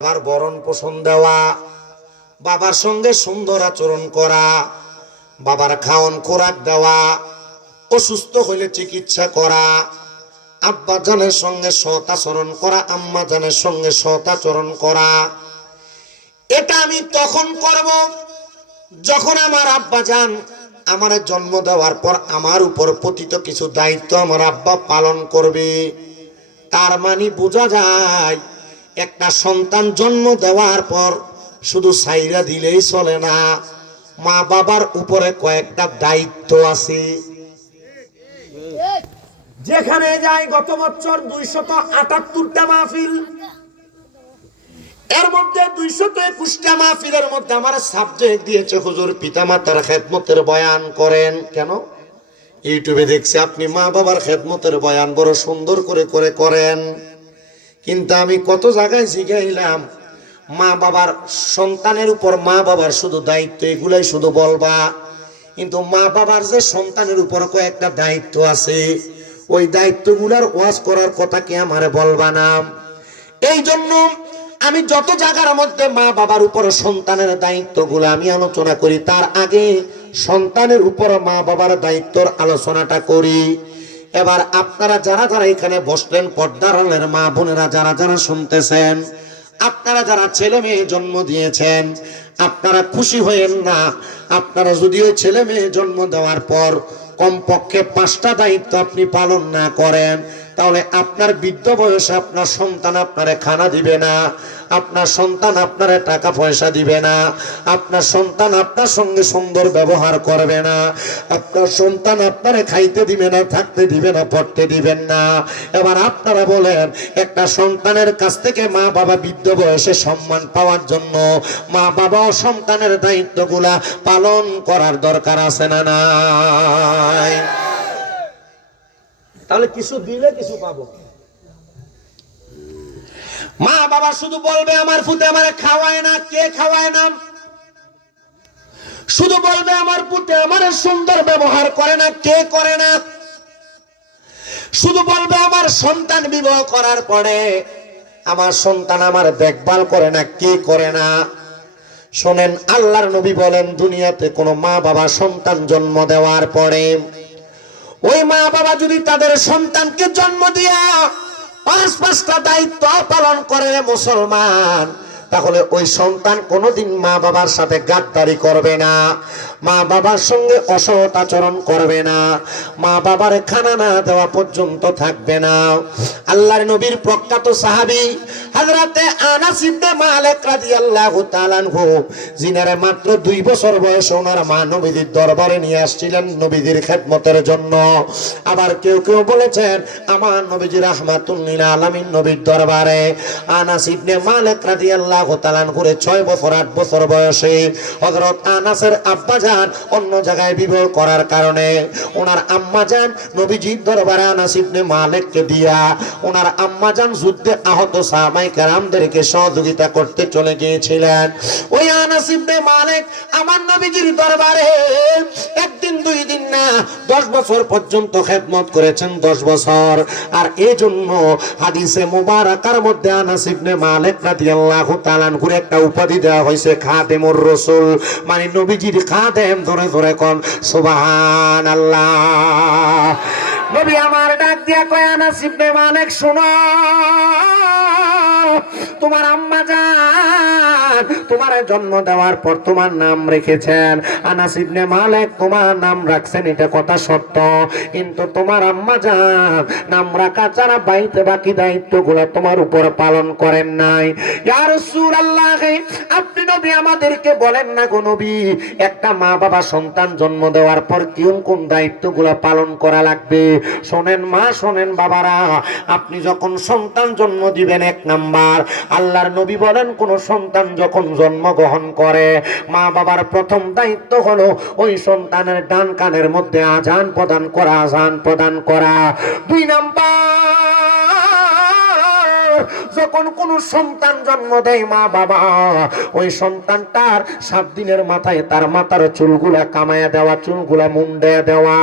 বাবার বরণ পোষণ দেওয়া, বাবার সঙ্গে সুন্দর আচরণ করা, বাবার খাওয়ান খোরাক দেওয়া, অসুস্থ হইলে চিকিৎসা করা, আব্বা জানের সঙ্গে সৎ আচরণ করা, আম্মা জানের সঙ্গে সৎ আচরণ করা। এটা আমি তখন করব যখন আমার আব্বা জান আমার জন্ম দেওয়ার পর আমার উপর পতিত কিছু দায়িত্ব আমার আব্বা পালন করবে। তার মানে বোঝা যায় একটা সন্তান জন্ম দেওয়ার পর শুধু সাইরা দিলেই চলে না, মা বাবার উপরে কয়েকটা দায়িত্ব আছে। যেখানে যাই গত বছর 278টা মাহফিল, এর মধ্যে 221টা মাহফিলের মধ্যে আমার সাবজেক্ট দিয়েছে হুজুর পিতামাতার খেদমতের বয়ান করেন। কেন? ইউটিউবে দেখছি আপনি মা বাবার খেদমতের বয়ান বড় সুন্দর করে করেন, কিন্তু আমি কত জায়গায় জিগাইলাম মা বাবার সন্তানের উপর মা বাবার শুধু দায়িত্ব এগুলাই শুধু বলবা, কিন্তু মা বাবার যে সন্তানের উপর কয়েকটা দায়িত্ব আছে ওই দায়িত্বগুলার ওয়াজ করার কথা কি আমারে বলবা না? এই জন্য আমি যত জায়গার মধ্যে মা বাবার উপর সন্তানের দায়িত্বগুলো আমি আলোচনা করি তার আগে সন্তানের উপর মা বাবার দায়িত্বর আলোচনাটা করি। এবার আপনারা যারা যারা এখানে বসলেন, পর্দার আড়ালের মা বোনেরা যারা যারা শুনতেছেন, আপনারা যারা ছেলে মেয়ে জন্ম দিয়েছেন, আপনারা খুশি হয়েন না। আপনারা যদিও ছেলে মেয়ে জন্ম দেওয়ার পর কমপক্ষে 5টা দায়িত্ব আপনি পালন না করেন, তাহলে আপনার বৃদ্ধ বয়সে আপনার সন্তান আপনারে খানা দিবে না, আপনার সন্তান আপনারে টাকা পয়সা দিবে না, আপনার সন্তান আপনার সঙ্গে সুন্দর ব্যবহার করবে না, আপনার সন্তান আপনারে খাইতে দিবে না, থাকতে দিবে না, পড়তে দিবেন না। এবার আপনারা বলেন, একটা সন্তানের কাছ থেকে মা বাবা বৃদ্ধ বয়সে সম্মান পাওয়ার জন্য মা বাবা ও সন্তানের দায়িত্বগুলা পালন করার দরকার আছে না নাই? তাহলে কিছু দিলে কিছু পাবো। মা বাবা শুধু বলবে আমার পুতে আমারে খাওয়ায় না, কে খাওয়ায় না? শুধু বলবে আমার পুতে আমারে সুন্দর ব্যবহার করে না, কে করে না? শুধু বলবে আমার সন্তান বিবাহ করার পরে আমার সন্তান আমার দেখভাল করে না, কে করে না? শোনেন, আল্লাহর নবী বলেন দুনিয়াতে কোনো মা বাবা সন্তান জন্ম দেওয়ার পরে ওই মা বাবা যদি তাদের সন্তানকে জন্ম দিয়া 5টা দায়িত্ব পালন করে মুসলমান, তাহলে ওই সন্তান কোনোদিন মা বাবার সাথে গাদ্দারি করবে না, মা বাবার সঙ্গে অসৎ আচরণ করবে না, মা বাবার খানা না দেওয়া পর্যন্ত থাকবে না। আল্লাহর নবীর প্রখ্যাত সাহাবী হযরতে আনাস ইবনে মালিক রাদিয়াল্লাহু তাআলা আনহু, যিনারে মাত্র 2 বছর বয়সে ওনার মা নবীর দরবারে নিয়ে আসছিলেন নবীর খেদমতের জন্য। আবার কেউ কেউ বলেছেন আমার নবীজি রাহমাতুল লিল আলামিন নবীর দরবারে আনাস ইবনে মালিক রাদিয়াল্লাহু তাআলা আনহু 6 বছর 8 বছর বয়সে হযরত আনাসের আব্বা জান অন্য জায়গায় বিবাহ করার কারণে ওনার আম্মা জান নবীজির দরবারে আনাস ইবনে মালিককে দিয়া ওনার আম্মা জান যুদ্ধে আহত সাহাবায়ে কেরামদেরকে সহযোগিতা করতে চলে গিয়েছিলেন। ওই আনাস ইবনে মালিক আমার নবীজির দরবারে একদিন 2 দিন না 10 বছর পর্যন্ত খেদমত করেছেন, 10 বছর। আর এই জন্য হাদিসে মুবারাকার মধ্যে আনাস ইবনে মালিক রাদিয়াল্লাহু তাআলা আনহুর একটা উপাধি দেওয়া হয়েছে খাদেমুর রাসূল, মানে নবীজির খাদেম। ধরে ধরে কোন সুবহানাল্লাহ। নবী আমার ডাক দিয়া কয় আনাস ইবনে মালিক শোনো, তোমার আম্মা জান তোমার জন্ম দেওয়ার পর তোমার নাম রেখেছেন আনাস ইবনে মালিক, তোমার নাম রাখছেন এটা কথা সত্য, কিন্তু তোমার আম্মা জান নাম রাখা ছাড়া বাইতে বাকি দায়িত্বগুলো তোমার উপর পালন করেন নাই। ইয়া রাসূলুল্লাহ, আপনি নবী আমাদেরকে বলেন না গো নবী, একটা মা বাবা সন্তান জন্ম দেওয়ার পর কোন দায়িত্বগুলো পালন করা লাগবে? শোনেন মা, শোনেন বাবারা, আপনি যখন সন্তান জন্ম দিবেন, 1 নাম্বার আল্লাহর নবী বলেন কোন সন্তান যখন জন্মগ্রহণ করে মা বাবার প্রথম দায়িত্ব হলো ওই সন্তানের ডান কানের মধ্যে আযান প্রদান করা, আযান প্রদান করা। 2 নাম্বার যখন কোন সন্তান জন্ম দেয় মা বাবা, ওই সন্তানটার 7 দিনের মাথায় তার মাথার চুলগুলা কামায়া দেওয়া, চুলগুলা মুন্ডে দেওয়া।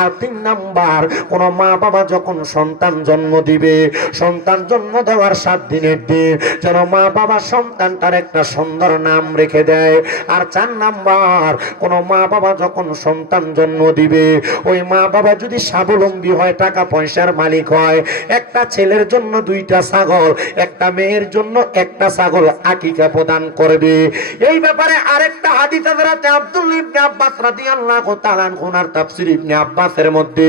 আর 3 নাম্বার, কোন মা বাবা যখন সন্তান জন্ম দিবে, সন্তান জন্ম দেওয়ার 7 দিনের দিন যেন মা বাবা সন্তানটার একটা সুন্দর নাম রেখে দেয়। আর 4 নাম্বার, কোন মা বাবা যখন সন্তান জন্ম দিবে, ওই মা বাবা যদি স্বাবলম্বী হয়, টাকা পয়সার মালিক হয়, একটা ছেলের জন্য 2টা ছাগল, একটা মেয়ের জন্য একটা ছাগল আকিকা প্রদান করবে। এই ব্যাপারে আরেকটা হাদিস হযরত আব্দুল্লাহ ইবনে আব্বাস রাদিয়াল্লাহু তাআলা আনহুর তাফসীর ইবনে আব্বাসের মধ্যে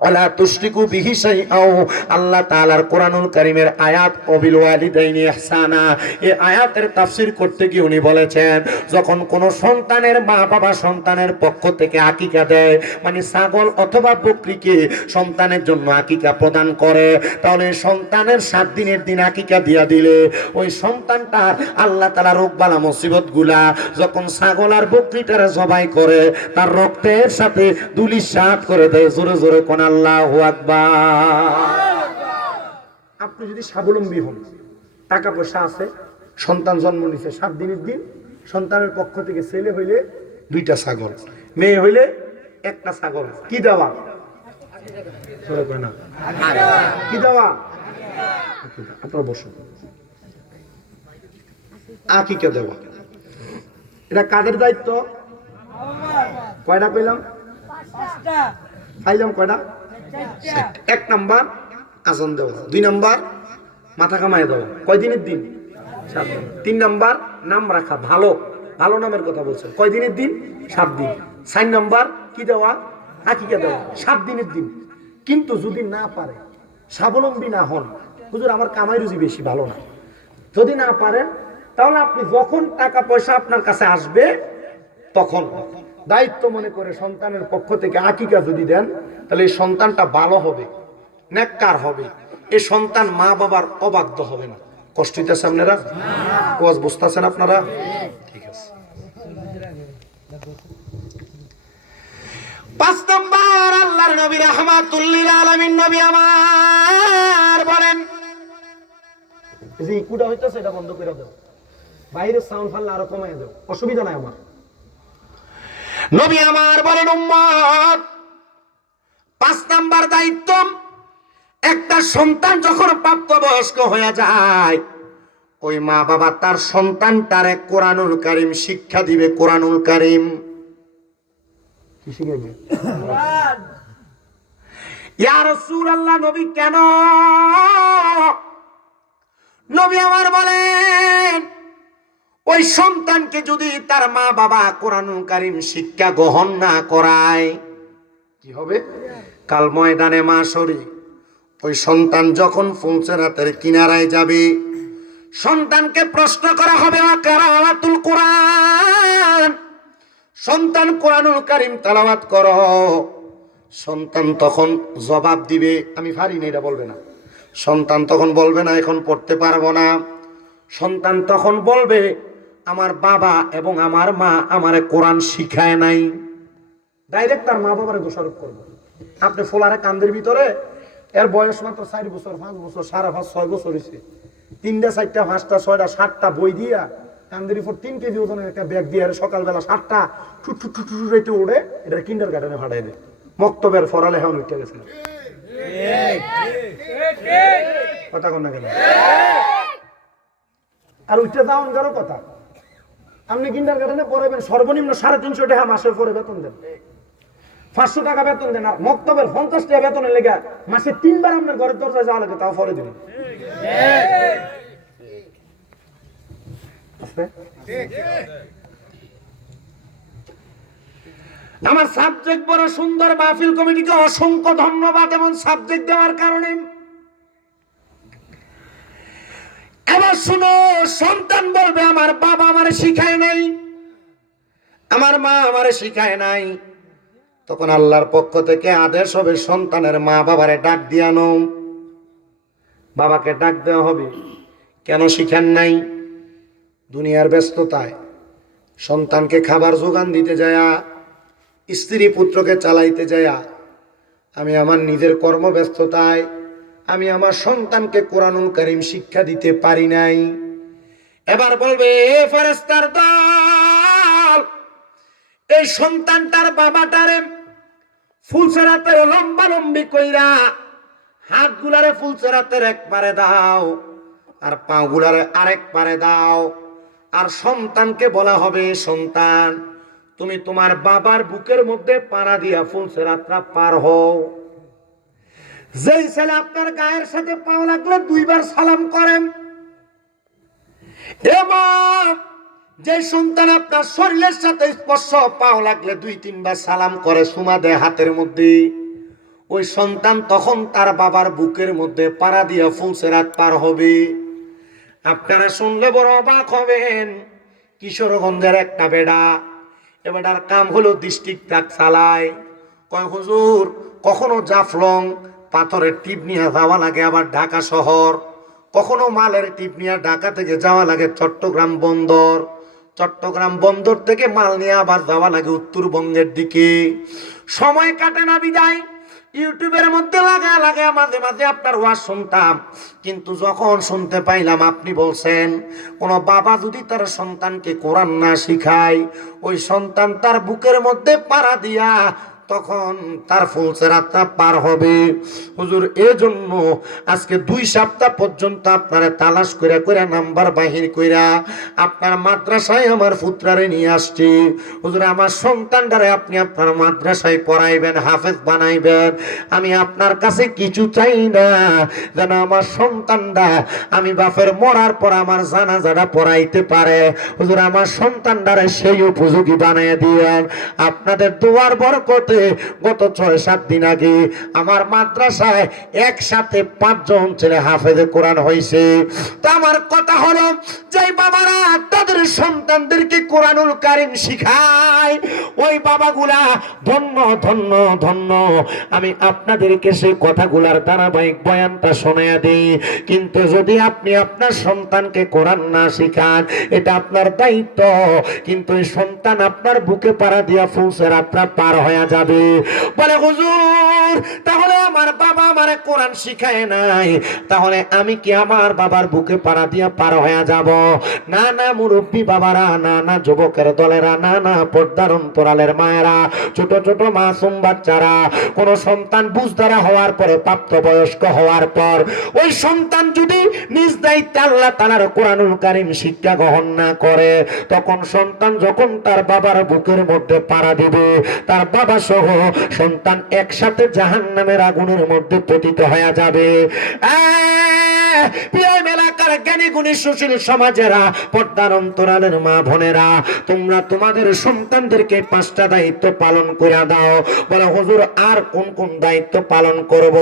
ওয়ালা তুশরিকু বিহি শাইআও, আল্লাহ তাআলার কোরআনুল কারীমের আয়াত ওয়াবিল ওয়ালিদাইনি ইহসানা, এই আয়াতের তাফসীর করতে গিয়ে উনি বলেছেন, যখন কোন সন্তানের মা বাবা সন্তানের পক্ষ থেকে আকিকা দেয়, মানে ছাগল অথবা বকরিকে সন্তানের জন্য আকিকা প্রদান করে, তাহলে সন্তানের 7 দিনের দিন আকিকা দিয়া দিলে ওই সন্তানটার আল্লাহ তাআলা রোগবালা মুসিবতগুলা যখন ছাগল আর বকরিটারে জবাই করে, তার রক্তের সাথে দুলিশাত করে দেয়। জোরে জোরে কোন আল্লাহু আকবার। আপনি যদি স্বাবলম্বী হন, টাকা পয়সা আছে, সন্তান জন্ম নিছে, 7 দিনের দিন সন্তানের পক্ষ থেকে ছেলে হইলে 2টা ছাগল, মেয়ে হইলে একটা ছাগল, কি দেওয়া? কি দেওয়া? আপনার বসুন। আকিকা দেওয়া, এটা কাদের দায়িত্ব? কয়টা পেলাম? পাইলাম কয়টা? 1 নাম্বার আজান দেওয়া, 2 নাম্বার মাথা কামায় দেওয়া, কয় দিনের দিন? 7 দিন। 3 নাম্বার নাম রাখা, ভালো ভালো নামের কথা বলছে, কয় দিনের দিন? 7 দিন। 4 নাম্বার কি দেওয়া? আকিকা দেওয়া, 7 দিনের দিন। কিন্তু যদি না পারে, স্বাবলম্বী না হন, হুজুর আমার কামাই রুজি বেশি, ভালো না, যদি না পারেন, তাহলে আপনি যখন টাকা পয়সা আপনার কাছে আসবে তখন দায়িত্ব মনে করে সন্তানের পক্ষ থেকে আকিকা যদি দেন, তাহলে এই সন্তানটা ভালো হবে, নেককার হবে, এই সন্তান মা বাবার অবাধ্য হবে না। কষ্ট হইতেছে আপনারা? ওয়াজ বুঝতেছেন আপনারা? ঠিক আছে। 5 নাম্বার, আল্লাহর নবী রাহমাতুল লিল আলামিন নবী আমার বলেন, এই যে ইকুটা হইতাছে এটা বন্ধ করে দাও, বাইরে সাউন্ড ফাললে আরো কমায় দাও, অসুবিধা নাই আমার। নবী আমার বলেন, উম্মত 5 নাম্বার দায়িত্ব, একটা সন্তান যখন প্রাপ্তবয়স্ক হয়ে যায়, ওই মা বাবা তার সন্তানটারে কোরআনুল কারীম শিক্ষা দিবে। কোরআনুল কারীম কি শিখাইবে? ইয়া রাসূলুল্লাহ, নবী কেন? নবী আমার বলেন, ওই সন্তানকে যদি তার মা বাবা কোরআনুল কারীম শিক্ষা গ্রহণ না করায়, কি হবে? কাল ময়দানে মাশরে ওই সন্তান যখন ফুলসেরাতের কিনারায় যাবে, সন্তানকে প্রশ্ন করা হবে, কিরাআতুল কোরআন, সন্তান কোরআনুল কারীম তেলাওয়াত করো। সন্তান তখন জবাব দিবে, আমি পারি না, এটা বলবে না। সন্তান তখন বলবে না, এখন পড়তে পারবো না। সন্তান তখন বলবে, আমার বাবা এবং আমার মা আমারে কোরআন শিখায় নাই। ডাইরেক্ট তার মা বাবারে দোষারোপ করবো। আপনি ফোলারে কান্দের ভিতরে, এর বয়স মাত্র 4 বছর, 5 বছর, 5.5, 6 বছর হয়েছে, 3টা 4টা 5টা 6টা 7টা বই দিয়া কান্দের উপর 3 কেজি ওজনের একটা ব্যাগ দিয়ে সকালবেলা 7টা ঠুট ঠুট ঠুট রেটে উড়ে এটা কিন্ডার গার্ডেনে ফাটাই দেয়। মক্তবের ফরালে হন উঠে গেছে। কথা কন না কেন? আর উঠে যাওয়ান কারো কথা, আপনি কিন্ডার গার্ডেনে পড়াবেন, সর্বনিম্ন 350 টাকা মাসের পরে বেতন দেন, 500 টাকা বেতন দেন। আর মক্তবের 50 টাকা বেতনের লেগে মাসে 3 বার আপনার ঘরের দরজায় যাওয়া লাগে, তাও পরে দিবেন। আমার সাবজেক্ট বড় সুন্দর, মাহফিল কমিটিকে অসংখ্য ধন্যবাদ এমন সাবজেক্ট দেওয়ার কারণে। এবার শুনো, সন্তান বলবে আমার বাবা আমারে শিখায় নাই, আমার মা আমারে শিখায় নাই, তখন আল্লাহর পক্ষ থেকে আদেশ হবে সন্তানের মা বাবারে ডাক দিয়ানো। বাবাকে ডাক দেওয়া হবে, কেন শিখান নাই? দুনিয়ার ব্যস্ততায় সন্তানকে খাবার যোগান দিতে যায়া, স্ত্রী পুত্রকে চালাইতে যায়া, আমি আমার নিজের কর্মব্যস্ততায় আমি আমার সন্তানকে কোরআনুল কারীম শিক্ষা দিতে পারি নাই। এবার বলবে, এ ফেরেশতার দল, এই সন্তানটার বাবাটারে ফুলসেরাতের লম্বা লম্বি কইরা হাতগুলারে ফুলসেরাতের এক পারে দাও, আর পাগুলারে আরেক পারে দাও। আর সন্তানকে বলা হবে, সন্তান তুমি তোমার বাবার বুকের মধ্যে পাড়া দিয়া ফুলসেরাতটা পার হও। যেই ছেলে আপনার গায়ের সাথে পাও লাগলে 2 বার সালাম করেন, এবং যে সন্তান আপনার শরীরের সাথে স্পর্শ পাও লাগলে 2-3 বার সালাম করে, সুমা দেয় হাতের মধ্যে, ওই সন্তান তখন তার বাবার বুকের মধ্যে পাড়া দিয়া ফুলসেরাত পার হবে। আপনারা শুনলে বড় অবাক হবেন। কিশোরগঞ্জের একটা বেড়া, এ বেটার কাম হলো ডিস্ট্রিক্ট ট্রাক চালায়। কয় হুজুর, কখনো জাফলং পাথরের টিপ নিয়ে যাওয়া লাগে আবার ঢাকা শহর, কখনো মালের টিপ নিয়ে ঢাকা থেকে যাওয়া লাগে চট্টগ্রাম বন্দর, চট্টগ্রাম বন্দর থেকে মাল নিয়ে আবার যাওয়া লাগে উত্তরবঙ্গের দিকে। সময় কাটে না বিদায় ইউটিউবের মধ্যে লাগা মাঝে মাঝে আপনার ওয়াজ শুনতাম, কিন্তু যখন শুনতে পাইলাম আপনি বলছেন কোন বাবা যদি তার সন্তানকে কোরআন না শিখায়, ওই সন্তান তার বুকের মধ্যে পাড়া দিয়া তখন তার ফুলসেরাতটা পার হবে। হুজুর, এজন্য আজকে 2 সপ্তাহ পর্যন্ত আপনারা তালাশ কইরা কইরা নাম্বার বাহির কইরা আপনার মাদ্রাসায় আমার পুত্রারে নিয়ে আসছি। হুজুর, আমার সন্তানটারে আপনি আপনার মাদ্রাসায় পড়াইবেন, হাফেজ বানাইবেন। আমি আপনার কাছে কিছু চাই না, যেন আমার সন্তানটা আমি বাপের মরার পর আমার জানাজাটা পড়াইতে পারে। হুজুর, আমার সন্তানটারে সেই উপযোগী বানিয়ে দিয়েন। আপনাদের দোয়ার বরকতে গত 6-7 দিন আগে আমার মাদ্রাসায় একসাথে 5 জন ছেলে হাফেজে কোরআন হয়েছে। তো আমার কথা হলো, যে বাবারা তাদের সন্তানদেরকে কোরআনুল কারীম শিখায়, ওই বাবাগুলা ধন্য ধন্য ধন্য। আমি আপনাদেরকে সেই কথাগুলার ধারাবাহিক বয়ানটা শোনায়া দিই। কিন্তু যদি আপনি আপনার সন্তানকে কোরআন না শিখান, এটা আপনার দায়িত্ব, কিন্তু এই সন্তান আপনার বুকে পাড়া দিয়া ফুলসেরাতটা পার হয়ে যাবে। বলে হুজুর, তাহলে আমার বাবা আমারে কোরআন শিখায় নাই, তাহলে আমি কি আমার বাবার বুকে পাড়া দিয়া পার হয়ে যাব? না না মুরব্বী বাবারা, না না যুবকের দলেরা, না না পর্দার অন্তরালের মায়েরা, ছোট ছোট মাসুম বাচ্চারা, কোন সন্তান বুঝদারা হওয়ার পরে, প্রাপ্তবয়স্ক হওয়ার পর, ওই সন্তান যদি নিজ দায়িত্বে আল্লাহ তাআলার কোরআনুল কারীম শিক্ষা গ্রহণ না করে, তখন সন্তান যখন তার বাবার বুকের মধ্যে পাড়া দিবে, তার বাবা সহ সন্তান একসাথে জাহান্নামের আগুনের মধ্যে পতিত হয়ে যাবে। এলাকার জ্ঞানী গুণী সুশীল সমাজেরা, পর্দার অন্তরালের মা বোনেরা, তোমরা তোমাদের সন্তানদেরকে 5টা দায়িত্ব পালন করে দাও। বলে হুজুর, আর কোন কোন দায়িত্ব পালন করব?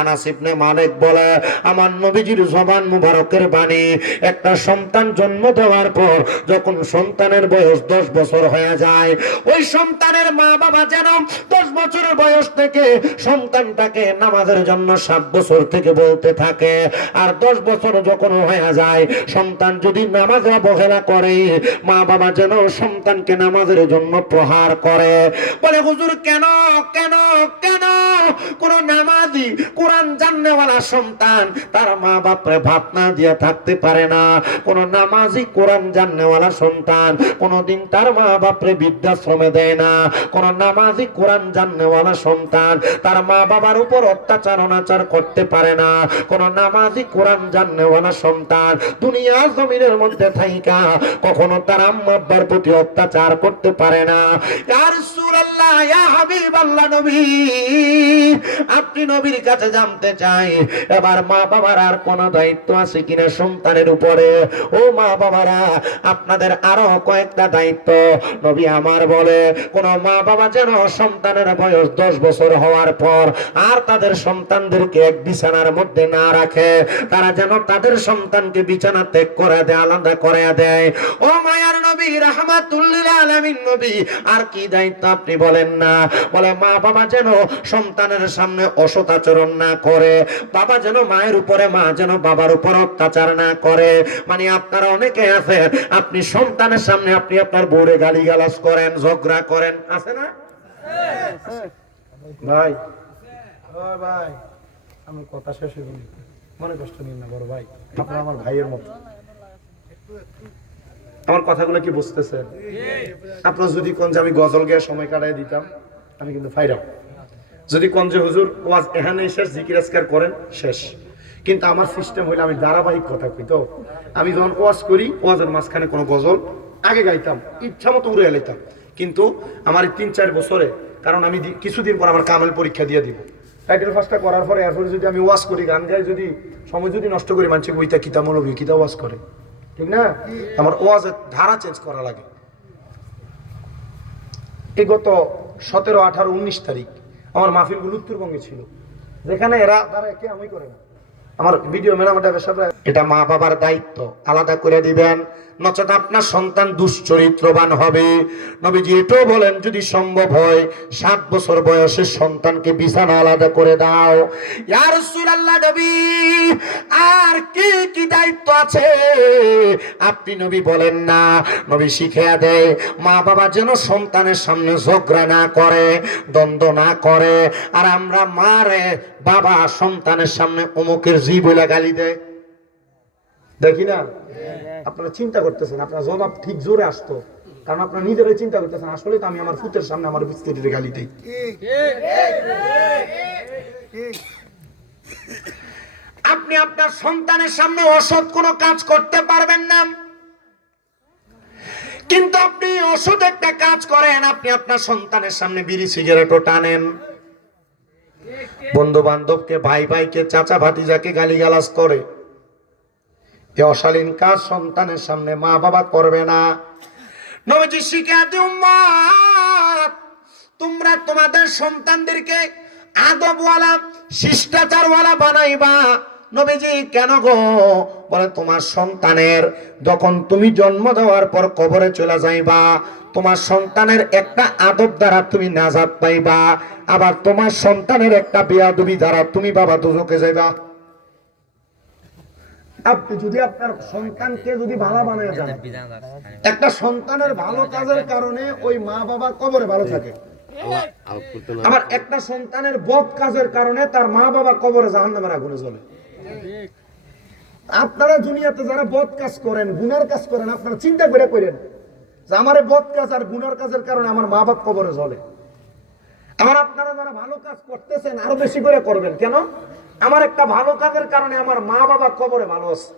আনাস ইবনে মালিক বলে, আমার নবীজির জবান মুবারকের বাণী, একটা সন্তান জন্ম দেওয়ার পর যখন সন্তানের বয়স 10 বছর হয়ে যায়, ওই সন্তানের মা বাবা যেন 10 বছরের বয়স থেকে সন্তানটাকে নামাজের জন্য 7 বছর থেকে বলতে থাকে। আর 10 বছর যখন হয়ে যায়, সন্তান যদি নামাজে অবহেলা করে, মা বাবা যেন সন্তানকে নামাজের জন্য প্রহার করে। বলে হুজুর, কেন কেন কেন? কোন নামাজি কোরআন জাননেওয়ালা সন্তান তার মা বাপরে ভাত না দিয়ে থাকতে পারে না। কোন নামাজি কোরআন জাননেওয়ালা সন্তান কোনদিন তার মা বাপরে বৃদ্ধাশ্রমে দেয় না। কোন নামাজি কোরআন জাননেওয়ালা সন্তান তার মা বাবার উপর অত্যাচার অনাচার করতে পারে না। কোন নামাজি কোরআন জাননেওয়ালা সন্তান দুনিয়া জমিনের মধ্যে থাইকা কখনো তার আম্মা আব্বার প্রতি অত্যাচার করতে পারে না। ইয়া রাসূলুল্লাহ, ইয়া হাবিবাল্লাহ, নবী, আপনি নবীর কাছে জানতে চাই, এবার মা বাবার আর কোন দায়িত্ব আছে কিনা সন্তানের উপরে? ও মা বাবারা, আপনাদের আরো কয়েকটা দায়িত্ব নবী আমার বলে, কোন মা বাবা যেন সন্তানের বয়স 10 বছর হওয়ার পর আর তাদের সন্তানদেরকে এক বিছানার মধ্যে না রাখে। তারা যেন তাদের সন্তানকে বিছানা ত্যাগ করে দেয়, আলাদা করে দেয়। ও মায়ার নবী, রাহমাতুল লিল আলামিন নবী, আর কি দায়িত্ব আপনি বলেন না? বলে, মা বাবা যেন সন্তানের সামনে অসৎ আচরণ না করে, বাবা যেন মায়ের উপরে, মা যেন বাবার উপর অত্যাচার না করে। মানে আপনারা অনেকে আছেন, আপনি সন্তানের সামনে আপনি আপনার বউরে গালিগালাজ করেন, ঝগড়া করেন, আছে না ভাই? ভাই আমি কথা শেষে বলি, মনে কষ্ট নিন না বড় ভাই, আপনারা আমার ভাইয়ের মতো। আমার কথাগুলো কি বুঝতেছেন? আপনারা যদি কোন যে আমি গজল গেয়ে সময় কাটাই দিতাম, আমি কিন্তু ফাইরাম। যদি কোন যে হুজুর ওয়াজ এখানে শেষ, জিকির আজকার করেন শেষ, কিন্তু আমার সিস্টেম হইলে আমি ধারাবাহিক কথা কই। তো আমি যখন ওয়াজ করি, ওয়াজের মাঝখানে কোনো গজল আগে গাইতাম, ইচ্ছা মতো উড়ে এলাইতাম, কিন্তু আমার এই 3-4 বছরে, কারণ আমি কিছুদিন পর আমার কামেল পরীক্ষা দিয়ে দিব, টাইটেল ফার্স্টটা করার পরে এরপরে যদি আমি ওয়াজ করি, গান গাই, যদি সময় যদি নষ্ট করি, মানুষ বইটা কিতা মৌলবী কিতা ওয়াজ করে, ঠিক না? আমার ওয়াজের ধারা চেঞ্জ করা লাগে। এই গত 17, 18, 19 তারিখ আমার মাহফিলগুলো উত্তরবঙ্গে ছিল, যেখানে এরা তারা একে আমি করে না, আমার ভিডিও মেরামত এটা মা বাবার দায়িত্ব আলাদা করে দিবেন, নচেত আপনার সন্তান দুশ্চরিত্রবান হবে। নবীজি এটাও বলেন, যদি সম্ভব হয় 7 বছর বয়সের সন্তানকে বিছানা আলাদা করে দাও। ইয়া রাসূলুল্লাহ নবী, আর কি কি দায়িত্ব আছে আপনি নবী বলেন না? নবী শিখিয়ে দেয়, মা বাবা যেন সন্তানের সামনে ঝগড়া না করে, দ্বন্দ্ব না করে। আর আমরা মারে বাবা সন্তানের সামনে অমুকের জি বলে গালি দেয়, দেখি না? আপনারা চিন্তা করতেছেন, আপনার জবাব ঠিক জোরে আসতো, কারণ আপনারা নিজেরাই চিন্তা করতেছেন, আসলে তো আমি আমার ফুতের সামনে আমার বিস্কিটের গালি দেই। আপনি আপনার সন্তানের সামনে অসৎ কোনো কাজ করতে পারবেন না, কিন্তু আপনি অসৎ একটা কাজ করেন, আপনি আপনার সন্তানের সামনে বিড়ি সিগারেটও টানেন, বন্ধু বান্ধবকে, ভাই ভাইকে, চাচা ভাতিজাকে গালিগালাজ করে, এই অশালীন কাজ সন্তানের সামনে মা বাবা করবে না। নবীজি শিখিয়ে দেন, উম্মত তোমরা তোমাদের সন্তানদেরকে আদবওয়ালা, শিষ্টাচারওয়ালা বানাইবা। নবীজি কেন গো? বলে তোমার সন্তানের যখন তুমি জন্ম দেওয়ার পর কবরে চলে যাইবা, তোমার সন্তানের একটা আদব দ্বারা তুমি নাজাত পাইবা, আবার তোমার সন্তানের একটা বেয়াদবি দ্বারা তুমি বাবা দোজখে যাইবা। আপনি যদি আপনার সন্তানকে যদি ভালো বানায় যান, একটা সন্তানের ভালো কাজের কারণে ওই মা বাবা কবরে ভালো থাকে, আবার একটা সন্তানের বদ কাজের কারণে তার মা বাবা কবরে জাহান্নামের আগুনে জ্বলে। আপনারা দুনিয়াতে যারা বদ কাজ করেন, গুনার কাজ করেন, আপনারা চিন্তা করে করেন যে আমার বদ কাজ আর গুনার কাজের কারণে আমার মা বাপ কবরে জ্বলে। আবার আপনারা যারা ভালো কাজ করতেছেন আরো বেশি করে করবেন, কেন? আমার একটা ভালো কাজের কারণে আমার মা বাবা কবরে ভালো আছে।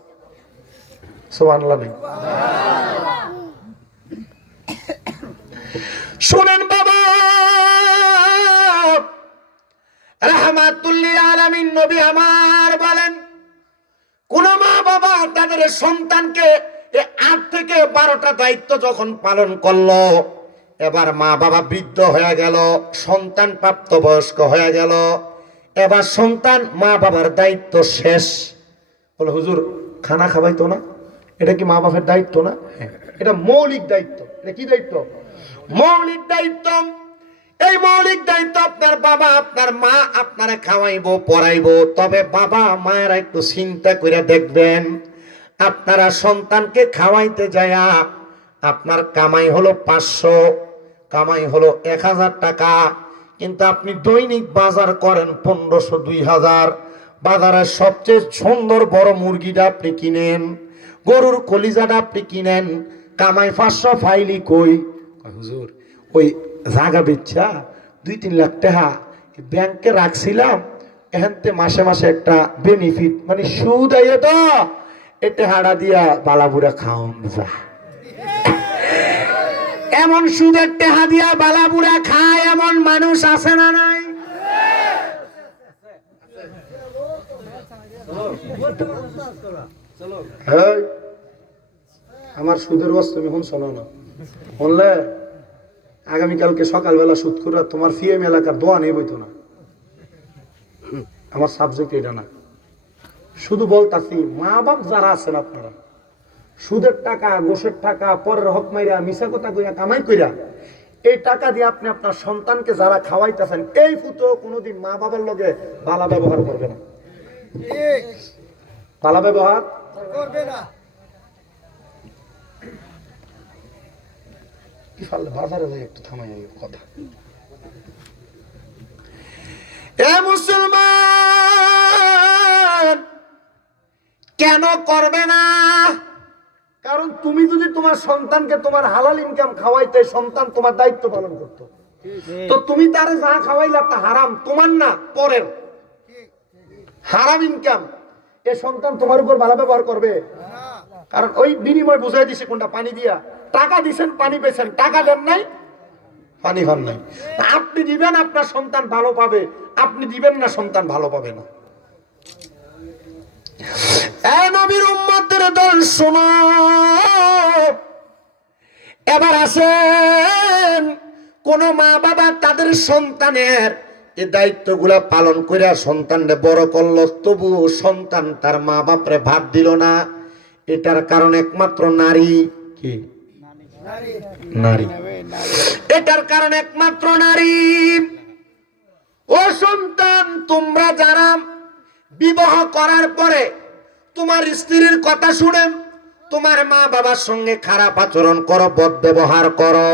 সুবহানাল্লাহ। শুনেন বাবা, রাহমাতুল লিল আলামিন নবী আমার বলেন, কোন মা বাবা তাদের সন্তানকে 8 থেকে 12টা দায়িত্ব যখন পালন করলো, এবার মা বাবা বৃদ্ধ হয়ে গেল, সন্তান প্রাপ্তবয়স্ক হয়ে গেল, এবার সন্তান মা বাবার দায়িত্ব শেষ। বলে হুজুর খানা খাওয়াইতো না, এটা কি মা বাবার দায়িত্ব না? এটা মৌলিক দায়িত্ব। এটা কি দায়িত্ব? মৌলিক দায়িত্ব। এই মৌলিক দায়িত্ব আপনার বাবা আপনার মা আপনারা খাওয়াইবো পড়াইবো, তবে বাবা মায়েরা একটু চিন্তা করে দেখবেন, আপনারা সন্তানকে খাওয়াইতে যায়া আপনার কামাই হলো 500, কামাই হলো 1000 টাকা, কিন্তু আপনি দৈনিক বাজার করেন 1500, 2000, বাজারের সবচেয়ে সুন্দর বড় মুরগিটা আপনি কিনেন, গরুর কলিজাটা আপনি কিনেন, কামাই 500 ফাইলি কই? হুজুর ওই জায়গা বেচা 2-3 লাখ টাকা ব্যাংকে রাখছিলাম, এখানতে মাসে মাসে একটা বেনিফিট মানে সুদ আইয়ে তো এটা হাড়া দিয়া বালাবুড়া খাওন যা। এমন সুদের টেহা দিয়া বালাবুড়া খায় এমন মানুষ আছে না নাই? আমার সুদের ওয়াজ তুমি এখন শোনো না, বললে আগামীকালকে সকালবেলা সুদ করে তোমার ফিএম এলাকার দোয়া নেই বইতো না। আমার সাবজেক্ট এটা না, শুধু বলতাছি মা বাপ যারা আছেন আপনারা সুদের টাকা, ঘুষের টাকা, পরের হক মাইরা, মিশা কথা কইরা, কামাই কইরা এই টাকা দিয়ে আপনি আপনার সন্তানকে যারা খাওয়াইতেছেন, এই ফুতো কোনোদিন মা বাবার লগে ভালো ব্যবহার করবে না, ভালো ব্যবহার করবে না। কি ফাললে বাজারে যাই একটু থামাই কথা। এ মুসলমান কেন করবে না? কারণ তুমি যদি তোমার সন্তানকে তোমার হালাল ইনকাম খাওয়াইতে, সন্তান তোমার দায়িত্ব পালন করত, তো তুমি তারে যা খাওয়াইলা তা হারাম, তোমার না পরের হারাম ইনকাম। এ সন্তান তোমার উপর ভালো ব্যবহার করবে? কারণ ওই বিনিময় বুঝাই দিছে কোনটা, পানি দিয়া। টাকা দিছেন, পানি পেয়েছেন, টাকা দেন নাই, পানি পান নাই। আপনি দিবেন, আপনার সন্তান ভালো পাবে, আপনি দিবেন না, সন্তান ভালো পাবে না। এই নবীর উম্মতের দল শোনো, এবার আসেন, কোন মা বাবা তাদের সন্তানের এই দায়িত্বগুলা পালন করে সন্তানকে বড় করলো, তবু সন্তান তার মা বাপরে ভাত দিল না। এটার কারণ একমাত্র নারী। কি? নারী। এটার কারণ একমাত্র নারী। ও সন্তান, তোমরা যারা বিবাহ করার পরে তোমার স্ত্রীর কথা শুনে তোমার মা বাবার সঙ্গে খারাপ আচরণ করো, বদ ব্যবহার করো,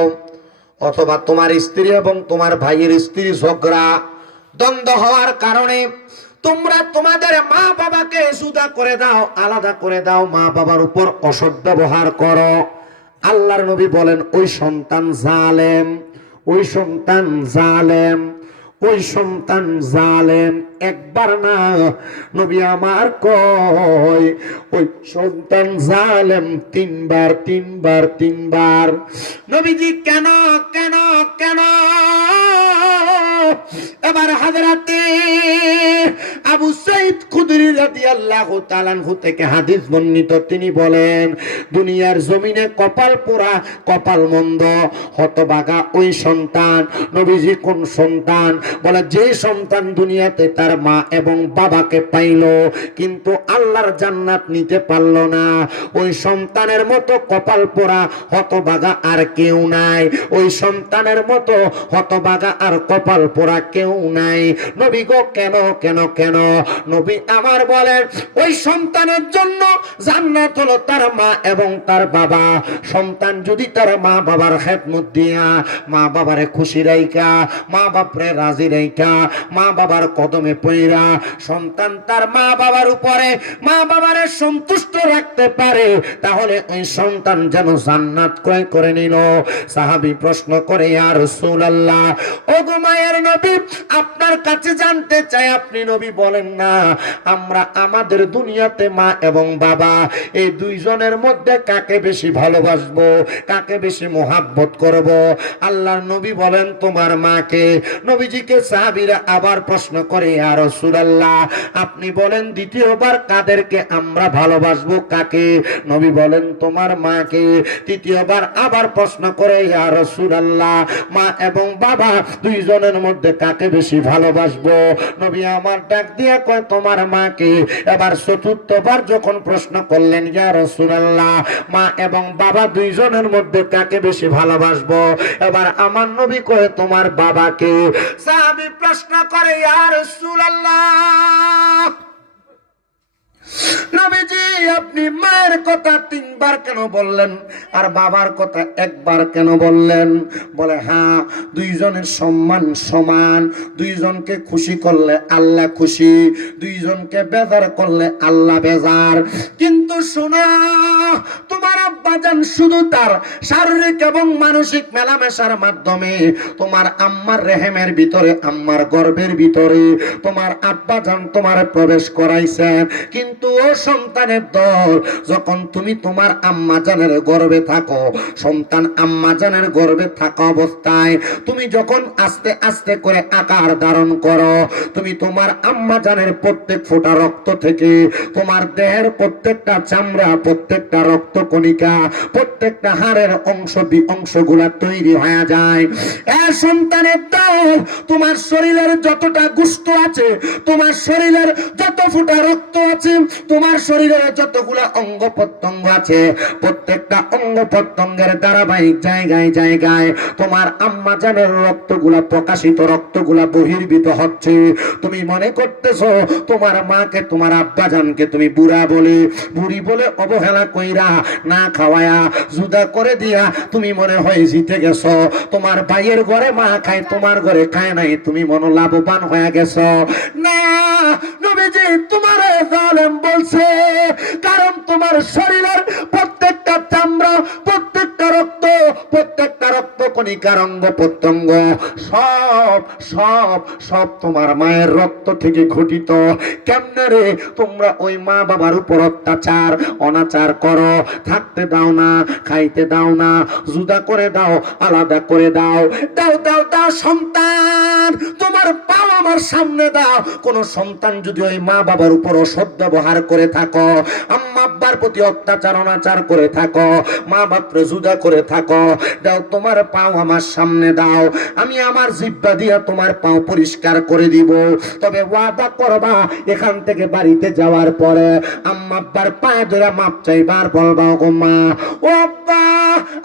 অথবা তোমার স্ত্রী এবং তোমার ভাইয়ের স্ত্রী ঝগড়া দ্বন্দ্ব হওয়ার কারণে তোমরা তোমাদের মা বাবাকে জুদা করে দাও, আলাদা করে দাও, মা বাবার উপর অসৎ ব্যবহার করো, আল্লাহর নবী বলেন ওই সন্তান জালেম, ওই সন্তান জালেম, ওই সন্তান জালেম। একবার না, নবী আমার কয় ওই সন্তান জালেম তিনবার, তিনবার, তিনবার। নবীজি কেন কেন কেন? এবার হযরতে আবু সাঈদ খুদরি রাদিয়াল্লাহু তাআলা আনহু থেকে হাদিস বর্ণিত, তিনি বলেন দুনিয়ার জমিনে কপাল পোড়া, কপাল মন্দ, হতভাগা ওই সন্তান। নবীজি কোন সন্তান? বলে যে সন্তান দুনিয়াতে তার মা এবং বাবাকে পাইল কিন্তু আল্লাহর জান্নাত নিতে পারল না, ওই সন্তানের মতো কপাল পোড়া হতভাগা আর কেউ নাই। ওই সন্তানের মতো হতভাগা আর কপাল পোড়া কেউ নাই। নবী গো কেন কেন কেন? নবী আমার বলেন ওই সন্তানের জন্য জান্নাত হলো তার মা এবং তার বাবা। সন্তান যদি তার মা বাবার খেদমত দিয়া, মা বাবারে খুশি রাইখা, মা বাপরে রাজি রাইখা, মা বাবার কদমে পইরা সন্তান তার মা বাবার উপরে মা বাবারে সন্তুষ্ট রাখতে পারে, তাহলে ওই সন্তান যেন জান্নাত ক্রয় করে নিল। সাহাবী প্রশ্ন করে, ইয়া রাসূলুল্লাহ, ওগো মায়ের নবী, আপনার কাছে জানতে চাই, আপনি নবী বলেন না আমরা আমাদের দুনিয়াতে মা এবং বাবা এই দুইজনের মধ্যে কাকে বেশি ভালোবাসবো, কাকে বেশি মোহাব্বত করব? আল্লাহর নবী বলেন তোমার মাকে। নবীজিকে সাহাবীরা আবার প্রশ্ন করে, ইয়া রাসূলুল্লাহ, আপনি বলেন দ্বিতীয়বার কাদেরকে আমরা ভালোবাসবো, কাকে? নবী বলেন তোমার মাকে। তৃতীয়বার আবার প্রশ্ন করে, ইয়া রাসূলুল্লাহ, মা এবং বাবা দুইজনের মধ্যে কাকে বেশি ভালোবাসবো? নবী আমার ডাক দিয়া কয় তোমার মাকে। এবার চতুর্থবার যখন প্রশ্ন করলেন, ইয়া রাসূলুল্লাহ, মা এবং বাবা দুইজনের মধ্যে কাকে বেশি ভালোবাসবো? এবার আমার নবী কয় তোমার বাবাকে। সাহাবী প্রশ্ন করে, ইয়া রাসূলুল্লাহ, নবীজি আপনি মায়ের কথা তিনবার কেন বললেন আর বাবার কথা একবার কেন বললেন? বলে হ্যাঁ, দুইজনের সম্মান সমান, দুইজনকে খুশি করলে আল্লাহ খুশি, দুইজনকে বেজার করলে আল্লাহ বেজার। কিন্তু শোনো, তোমার আব্বাজান শুধু তার শারীরিক এবং মানসিক মেলামেশার মাধ্যমে তোমার আম্মার রেহেমের ভিতরে, আম্মার গর্ভের ভিতরে তোমার আব্বাজান তোমার প্রবেশ করাইছেন, কিন্তু ও সন্তানের দল, যখন তুমি তোমার আম্মা জানের গর্ভে থাকো, সন্তান আম্মা জানের গর্ভে থাকা অবস্থায় তুমি যখন আস্তে আস্তে করে আকার ধারণ করো, তুমি তোমার আম্মা জানের প্রত্যেক ফোঁটা রক্ত থেকে তোমার দেহের প্রত্যেকটা চামড়া, প্রত্যেকটা রক্ত কণিকা, প্রত্যেকটা হাড়ের অংশগুলা তৈরি হয়ে যায়। এ সন্তানের দল, তোমার শরীরের যতটা গোশত আছে, তোমার শরীরের যত ফোঁটা রক্ত আছে, তোমার শরীরের যতগুলা অঙ্গ প্রত্যঙ্গ আছে, প্রত্যেকটা অঙ্গ প্রত্যঙ্গের ধারাবাহিক জায়গায় জায়গায় তোমার আম্মা জানের রক্তগুলা, প্রকাশিত রক্তগুলা বহির্ভূত হচ্ছে। তুমি মনে করতেছো তোমার মাকে, তোমার আব্বা জানকে তুমি বুড়া বলে, বুড়ি বলে অবহেলা কইরা, না খাওয়ায়া, জুদা করে দিয়া তুমি মনে হয় জিতে গেছো। তোমার ভাইয়ের ঘরে মা খায়, তোমার ঘরে খায় নাই, তুমি মনে লাভবান হয়ে গেছো। না নবীজি তোমার জালেম বলছে, কারণ তোমার শরীরের প্রত্যেকটা চামড়া, প্রত্যেকটা রক্ত কণিকার অঙ্গ প্রত্যঙ্গ সব সব সব তোমার মায়ের রক্ত থেকে ঘটিত। কেমনে রে তোমরা ওই মা বাবার উপর অত্যাচার অনাচার করো, থাকতে দাও না, খাইতে দাও না, জুদা করে দাও, আলাদা করে দাও, দাও দাও দাও সন্তান তোমার পাও আমার সামনে দাও। কোন সন্তান যদি ওই মা বাবার উপর অসৎ ব্যবহার করে থাকো, আম্মা আব্বার প্রতি অত্যাচার অনাচার করে থাকো, মা বাপরে জুদা করে থাকো, দাও তোমার পাও আমার সামনে দাও, আমি আমার জিহ্বা দিয়া তোমার পাও পরিষ্কার করে দিব। তবে ওয়াদা করবা এখান থেকে বাড়িতে যাওয়ার পরে আম্মা আব্বার পায়ে ধরে মাপ চাইবার, বলবা গো মা ও আব্বা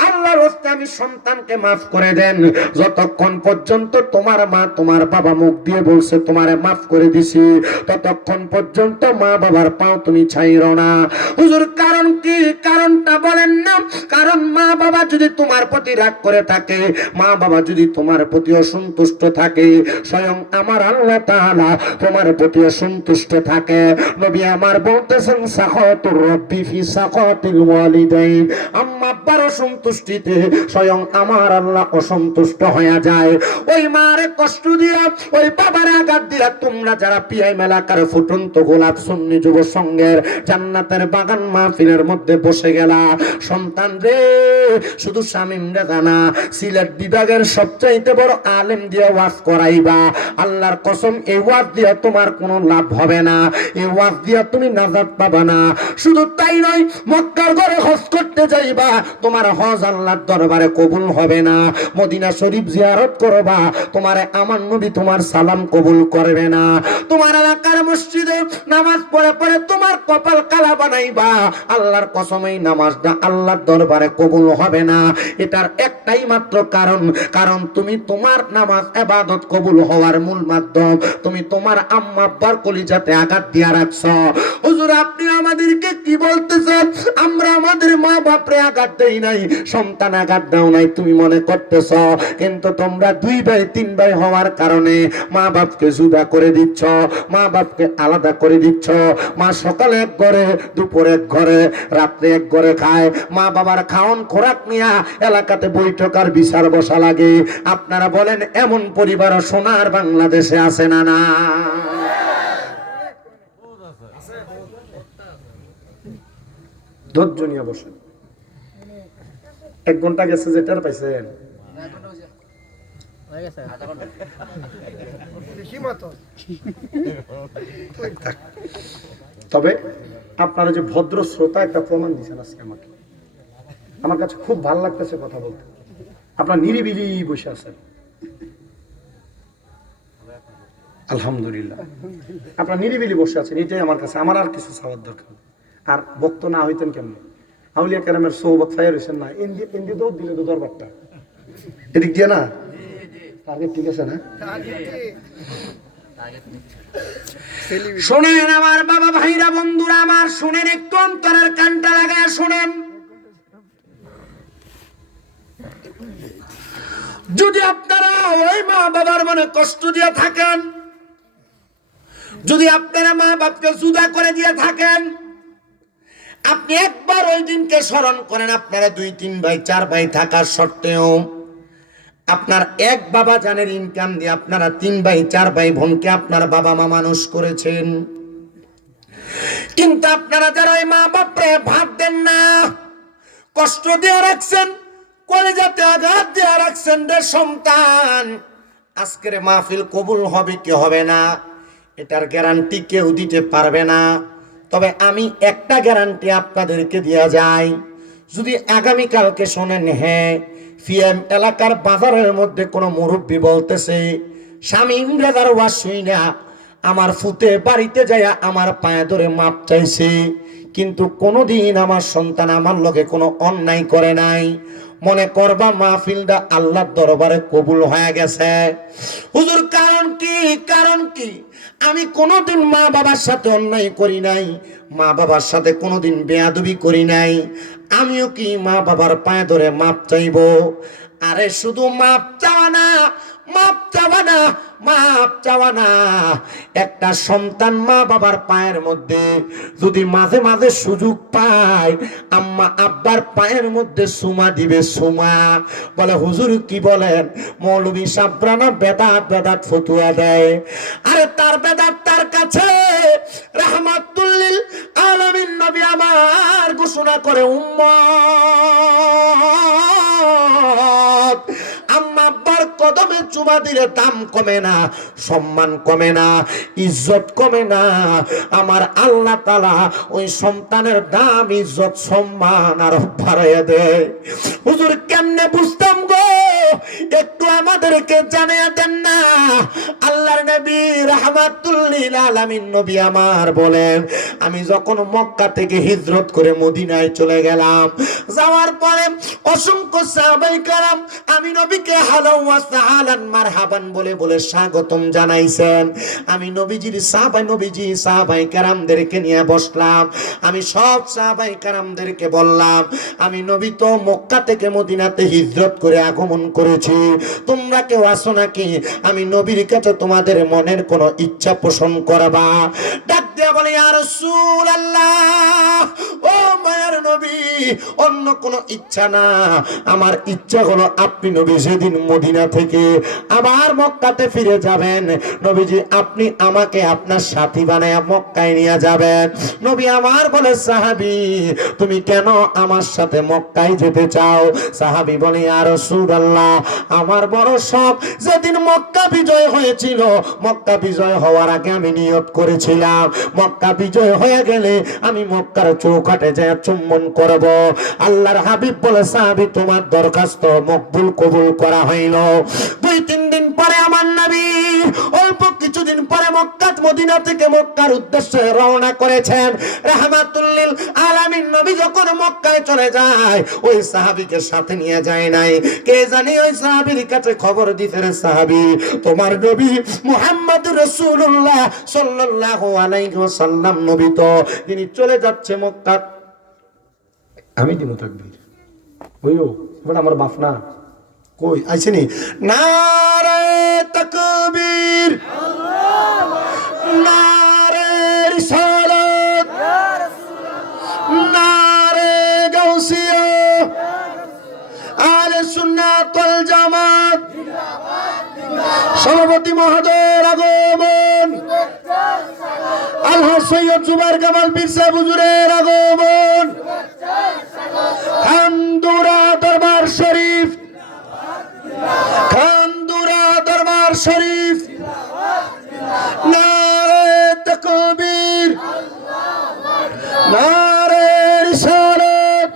আল্লাহর রাস্তায় আমি সন্তানকে মাফ করে দেন। যতক্ষণ পর্যন্ত তোমার মা তোমার বাবা মুখ দিয়ে বলছে তোমারে মাফ করে দিছি, ততক্ষণ পর্যন্ত মা বাবার পাও তুমি ছাইরো না। হুজুর কারণ কি? কারণটা বলেন না। কারণ মা বাবা যদি তোমার প্রতি রাগ করে থাকে, মা বাবা যদি তোমার প্রতি অসন্তুষ্ট থাকে, স্বয়ং আমার আল্লাহ তাআলা তোমার প্রতি অসন্তুষ্ট থাকে। নবী আমার বলতেছেন সাখাতুর রাব্বি ফি সাখাতিল ওয়ালিদাইন, আম্মা আব্বার অসন্তুষ্টিতে স্বয়ং আমার আল্লাহ অসন্তুষ্ট হয়ে যায়। ওই মারে কষ্ট দিয়া, ওই বাবার আঘাত দিয়া তোমরা যারা পিআই মেলাকার ফুটন্ত গোলাপ সুন্নি যুব সংঘের জান্নাতের বাগান মাহফিলের মধ্যে বসে গেলা, সন্তান রে শুধু শামীম রে জানা সিলেট বিভাগের সবচাইতে বড় আলেম দিয়ে ওয়াজ করাইবা, আল্লাহর কসম এই ওয়াজ দিয়া তোমার কোনো লাভ হবে না, এই ওয়াজ দিয়া তুমি নাজাত পাবা না। শুধু তাই নয়, মক্কার ঘরে হজ করতে যাইবা, তোমার হজ আল্লাহর দরবারে কবুল হবে না। মদিনা শরীফ জিয়ারত করবা, তোমার আমার নবী তোমার সালাম কবুল করবে না। তোমার এলাকার মসজিদে নামাজ পড়ে পড়ে তোমার কপাল কালা বানাইবা, আল্লাহর কসম এই নামাজটা আল্লাহর দরবারে কবুল হবে না। এটার একটাই মাত্র কারণ, কারণ তুমি তোমার নামাজ ইবাদত কবুল হওয়ার মূল মাধ্যম তুমি তোমার আম্মা আব্বার কলিজাতে আঘাত দিয়া রাখছো। হুজুর আপনি আমাদেরকে কি বলতেছেন? আমরা আমাদের মা বাপরে আঘাত দেই নাই, সন্তান আঘাত দাও নাই তুমি মনে করতেছ, কিন্তু তোমরা দুই ভাই তিন ভাই হওয়ার কারণে মা বাপকে জুদা করে দিচ্ছ, মা বাপকে আলাদা করে দিচ্ছ। মা সকালে এক ঘরে, দুপুরে এক ঘরে, রাত্রে এক ঘরে খায়। মা বাবার খাওন খোরাক নিয়া এলাকাতে বৈঠক আর বিচার বসা লাগে। আপনারা বলেন এমন পরিবার সোনার বাংলাদেশে আছে না? না ধৈর্য নিয়ে বসেন। 1 ঘন্টা গেছে, যেটার পাইছেন তবে আপনারা যে ভদ্র শ্রোতা একটা প্রমাণ দিচ্ছেন আজকে আমাকে, আমার কাছে খুব ভালো লাগতেছে কথা বলতে। আপনার নিরিবিলি বসে আছেন, আলহামদুলিল্লাহ আপনার নিরিবিলি বসে আছেন, এটাই আমার কাছে, আমার আর কিছু চাওয়ার দরকার। আর বক্ত না হইতেন কেমন? আউলিয়া কেরামের সৌবত ফায়ার হয়েছেন না, ইন্দি দৌড় দিলে তো দরবারটা এদিক দিয়ে না, টার্গেট ঠিক আছে না? শোনেন আমার বাবা ভাইরা বন্ধুরা আমার, শুনেন একটু অন্তরের কানটা লাগায় শুনেন। যদি আপনারা ওই মা বাবার মনে কষ্ট দিয়ে থাকেন, যদি আপনারা মা বাপকে জুদা করে দিয়ে থাকেন, আপনি একবার ওই দিনকে স্মরণ করেন। আপনারা 2 3 ভাই 4 ভাই থাকার সত্ত্বেও আপনার এক বাবা জানের ইনকাম দিয়ে আপনারা 3 ভাই 4 ভাই বোনকে আপনার বাবা মা মানুষ করেছেন। কিন্তু আপনারা যারা ওই মা বাপরে ভাত দেন না, কষ্ট দিয়ে রাখছেন, কলেজাতে আঘাত দিয়ে রাখছেন রে সন্তান, আজকের মাহফিল কবুল হবে কি হবে না এটার গ্যারান্টি কেউ দিতে পারবে না। তবে আমি একটা গ্যারান্টি আপনাদেরকে দেয়া যায়, যদি আগামীকালকে শোনেন, হ্যাঁ পিএম এলাকার বাজারের মধ্যে কোনো মুরব্বী বলতেছে শামীম রাজার ওয়াজ শুই না আমার ফুতে বাড়িতে যাইয়া আমার পায়ে ধরে মাপ চাইছে, কিন্তু কোনোদিন আমার সন্তান আমার লগে কোনো অন্যায় করে নাই। মনে করবা মাহফিলটা আল্লাহর দরবারে কবুল হয়ে গেছে। হুজুর কারণ কি? কারণ কি? আমি কোনোদিন মা বাবার সাথে অন্যায় করি নাই, মা বাবার সাথে কোনোদিন বেয়াদবি করি নাই। আমিও কি মা বাবার পায়ে ধরে মাপ চাইব? আরে শুধু মাপ চাওয়া না, মাপ চাওয়া না, মাপ চাওয়া না। একটা সন্তান মা বাবার পায়ের মধ্যে যদি মাঝে মাঝে সুযোগ পায়, আম্মা আব্বার পায়ের মধ্যে সুমা দিবে, সুমা। বলে হুজুর কি বলেন? মৌলভী সাবরানা বেদাত বেদাত ফতুয়া দেয়। আরে তার বেদাত তার কাছে, রাহমাতুল লিল আলামিন নবী আমার ঘোষণা করে উম্মত আম্মা আব্বার কদমে চুমা দিলে দাম কমে না, সম্মান কমে না, ইজ্জত কমে না। আমার আল্লাহ তাআলা ওই সন্তানের দাম, ইজ্জত, সম্মান আরো বাড়াইয়া দেয়। হুজুর কেমনে বুঝতাম গো? একটু আমাদেরকে জানিয়ে দেন না। আল্লাহর নবী রাহমাতুল লিল আলামিন নবী আমার বলেন, আমি যখন মক্কা থেকে হিজরত করে মদিনায় চলে গেলাম, যাওয়ার পরে অসংখ্য সাহাবায়ে কেরাম আমি নবীকে হালা ওয়া সাহালান মারহাবান বলে বলে স্বাগতম জানাইছেন। আমি নবীজির সাহাবায়ে কেরামদেরকে নিয়ে বসলাম। আমি সব সাহাবায়ে কেরামদেরকে বললাম, আমি নবী তো মক্কা থেকে মদিনাতে হিজরত করে আগমন করেছি, তোমরা কেউ আসো নাকি? আমি নবীর কাছে তোমাদের মনের কোনো ইচ্ছা পোষণ করবা। ডাক দিয়া বলে, ইয়া রাসূলুল্লাহ, ও মায়ের নবী, অন্য কোনো ইচ্ছা না, আমার ইচ্ছা হলো আপনি নবী সেদিন মদিনা থেকে আবার মক্কাতে ফিরে যাবেন, নবীজি আপনি আমাকে আপনার সাথী বানায়া মক্কায় নিয়ে যাবেন। নবী আমার বলে, সাহাবী তুমি কেন আমার সাথে মক্কায় যেতে চাও? সাহাবী বলে, ইয়া রাসূলুল্লাহ, আমার বড় শখ, যেদিন মক্কা বিজয় হয়েছিল, মক্কা বিজয় হওয়ার আগে আমি নিয়ত করেছিলাম মক্কা বিজয় হয়ে গেলে আমি মক্কার চৌকাঠে যায় চুম্বন করব। আল্লাহর হাবিব বলে, সাহাবী তোমার দরখাস্ত মকবুল কবুল করা হইল। 2-3 দিন পরে আমার নবী অল্প কিছুদিন পরে মক্কা মদিনা থেকে মক্কার উদ্দেশ্যে রওনা করেছেন। রাহমাতুল লিল আলামিন নবী যখন মক্কায় চলে যায়, ওই সাহাবীকে সাথে নিয়ে যায় নাই। কে জানি ওই সাহাবীর কাছে খবর দিতে, রে সাহাবী, তোমার নবী মুহাম্মদুর রাসূলুল্লাহ সাল্লাল্লাহু আলাইহি ওয়াসাল্লাম নবী তো তিনি চলে যাচ্ছে মক্কা। আমি দিমু তাকবীর ওইও বড় আমার বাপ না কই আইছেনি? নারে তাকবীর, নারে রিসালাত, নারে গাউসিয়া, আহলে সুন্নাত ওয়াল জামাত, সভাপতি মহোদয়ের আগমন, আলহাজ সৈয়দ জুবাইর কামাল পীর সাহেব হুজুরের আগমন, খানদুরা দরবার শরীফ, খানদুরা দরবার শরীফ, নারে তাকবীর, নারে রিসালাত।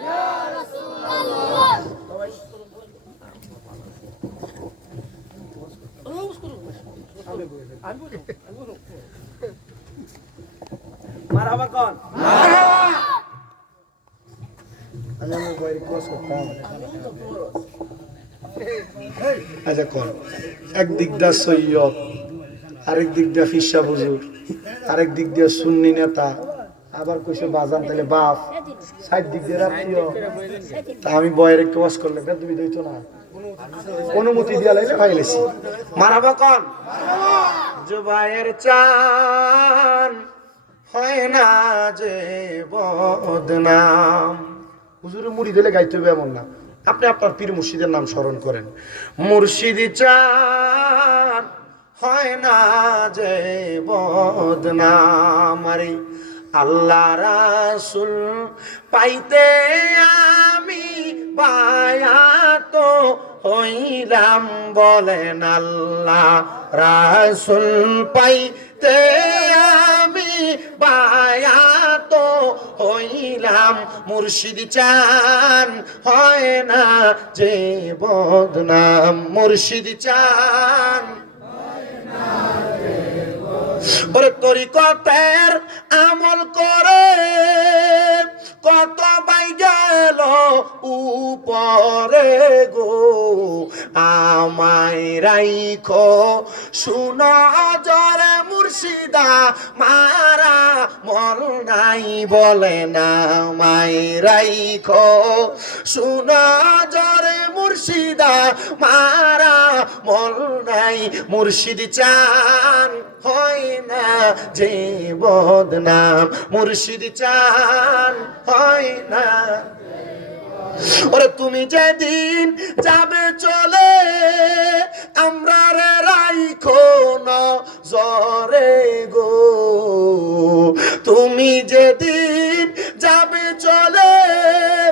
মারহাবা কোন? আচ্ছা কোন? একদিক দা সৈয়দ, আরেক দিক দিয়া ফিসা হুজুর, আরেক দিক দিয়া সুন্নি নেতা, আবার কইছে বাজান তাহলে বাপ, সাইড দিক দিয়ে রাখতিও। তা আমি বয়ের একটু ওয়াজ করলে তুমি দইতো না, অনুমতি দিয়া লাইলে ভাইলেছি। মারহাবা কোন? জুবাইর চান হয় না যে বদনাম। হুজুরের মুড়ি দিলে গাইতে হবে এমন না, আপনি আপনার পীর মুর্শিদের নাম স্মরণ করেন। মুর্শিদি চান হয় না যে বদনাম। আরে আল্লাহ রাসূল পাইতে আমি বায়াত হইলাম, বলেন আল্লাহ রাসূল পাইতে আমি বায়াত হইলাম। মুর্শিদ চান হয় না যে বদনাম, মুর্শিদ চান হয় না যে বদনাম। ওরে তরিকতের আমল করে কত বাই গেল উপরে গো, আমায় রাইখো শুনো জরে মুর্শিদা মারা মল নাই বলে না, আমায় রাইখো শুনো জরে মুর্শিদা মারা মল নাই, মুর্শিদ চান হয় না যে বদনাম, মুর্শিদ চান হয় না। ওরে তুমি যেদিন যাবে চলে আমরা রে রাইখো নজরে গো, তুমি যেদিন যাবে চলে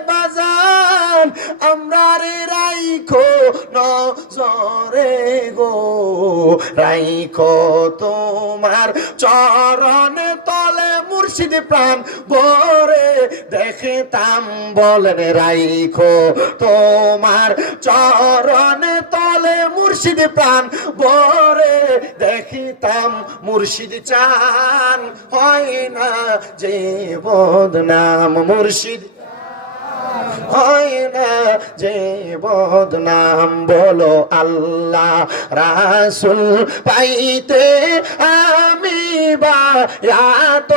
বাজান আমরা রে রাইখো নজরে গো, রাইখো তোমার চরণে তলে মুর্শিদ প্রাণ ভরে দেখিতাম বলেন, রাইখো তোমার চরণে তলে মুর্শিদ প্রাণ ভরে দেখিতাম, মুর্শিদ চান হয় না যে বদনাম, মুর্শিদ হয় না যে বদনাম। বলো আল্লাহ রাসূল পাইতে আমি বায়াত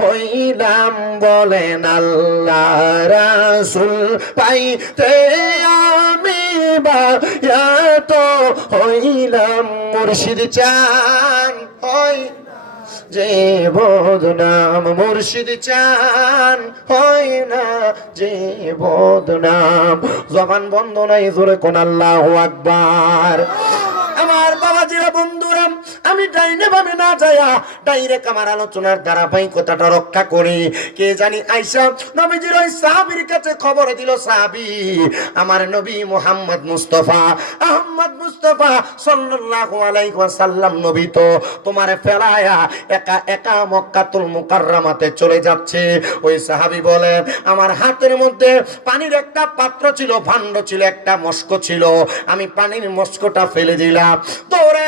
হইলাম, বলেন আল্লাহ রাসূল পাইতে আমি বায়াত হইলাম, মুর্শিদ চান হয় যে বদনাম, মুর্শিদ চান হয় না যে বদনাম। জবান বন্ধ নাই, জোরে কোন আল্লাহু আকবার। আমার বাবাজিরা বন্ধুরা, আমি ডাইনে ভাবে না যায়া ডাইরেক্ট আমার আলোচনার ধারাবাহিকতাটা রক্ষা করি। কে জানি আইসা নবীজির ওই সাহাবীর কাছে খবর দিল, সাহাবী আমার নবী মুহাম্মদ মুস্তাফা আহমদ মুস্তাফা সাল্লাল্লাহু আলাইহি ওয়াসাল্লাম নবী তো তোমারে ফেলায়া একা একা মক্কাতুল মুকাররমাতে চলে যাচ্ছে। ওই সাহাবী বলেন, আমার হাতের মধ্যে পানির একটা পাত্র ছিল, ভাণ্ড ছিল, একটা মস্ক ছিল, আমি পানির মস্কটা ফেলে দিলাম, দৌড়ে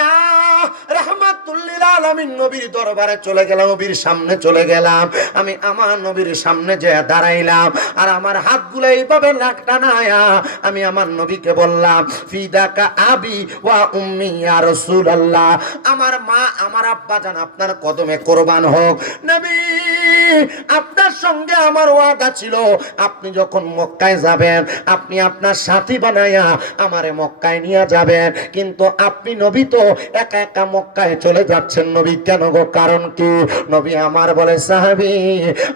রাহমাতুল লিল আলামিন নবীর দরবারে চলে গেলাম, নবীর সামনে চলে গেলাম, আমি আমার নবীর সামনে যে দাঁড়াইলাম, আর আমার হাতগুলো এইভাবে লাকটানায়া আমি আমার নবীকে বললাম, ফিদাকা আবি ওয়া উম্মি ইয়া রাসূলুল্লাহ, আমার মা আমার আব্বা জান আপনার কদমে কুরবান হোক। নবী আপনার সঙ্গে আমার ওয়াদা ছিল, আপনি যখন মক্কায় যাবেন আপনি আপনার সাথী বানায়া আমারে মক্কায় নিয়ে যাবেন, কিন্তু আপনি নবী তো একা একা মক্কায় চলে যাচ্ছেন, নবী কেন গো, কারণ কি? নবী আমার বলে, সাহাবী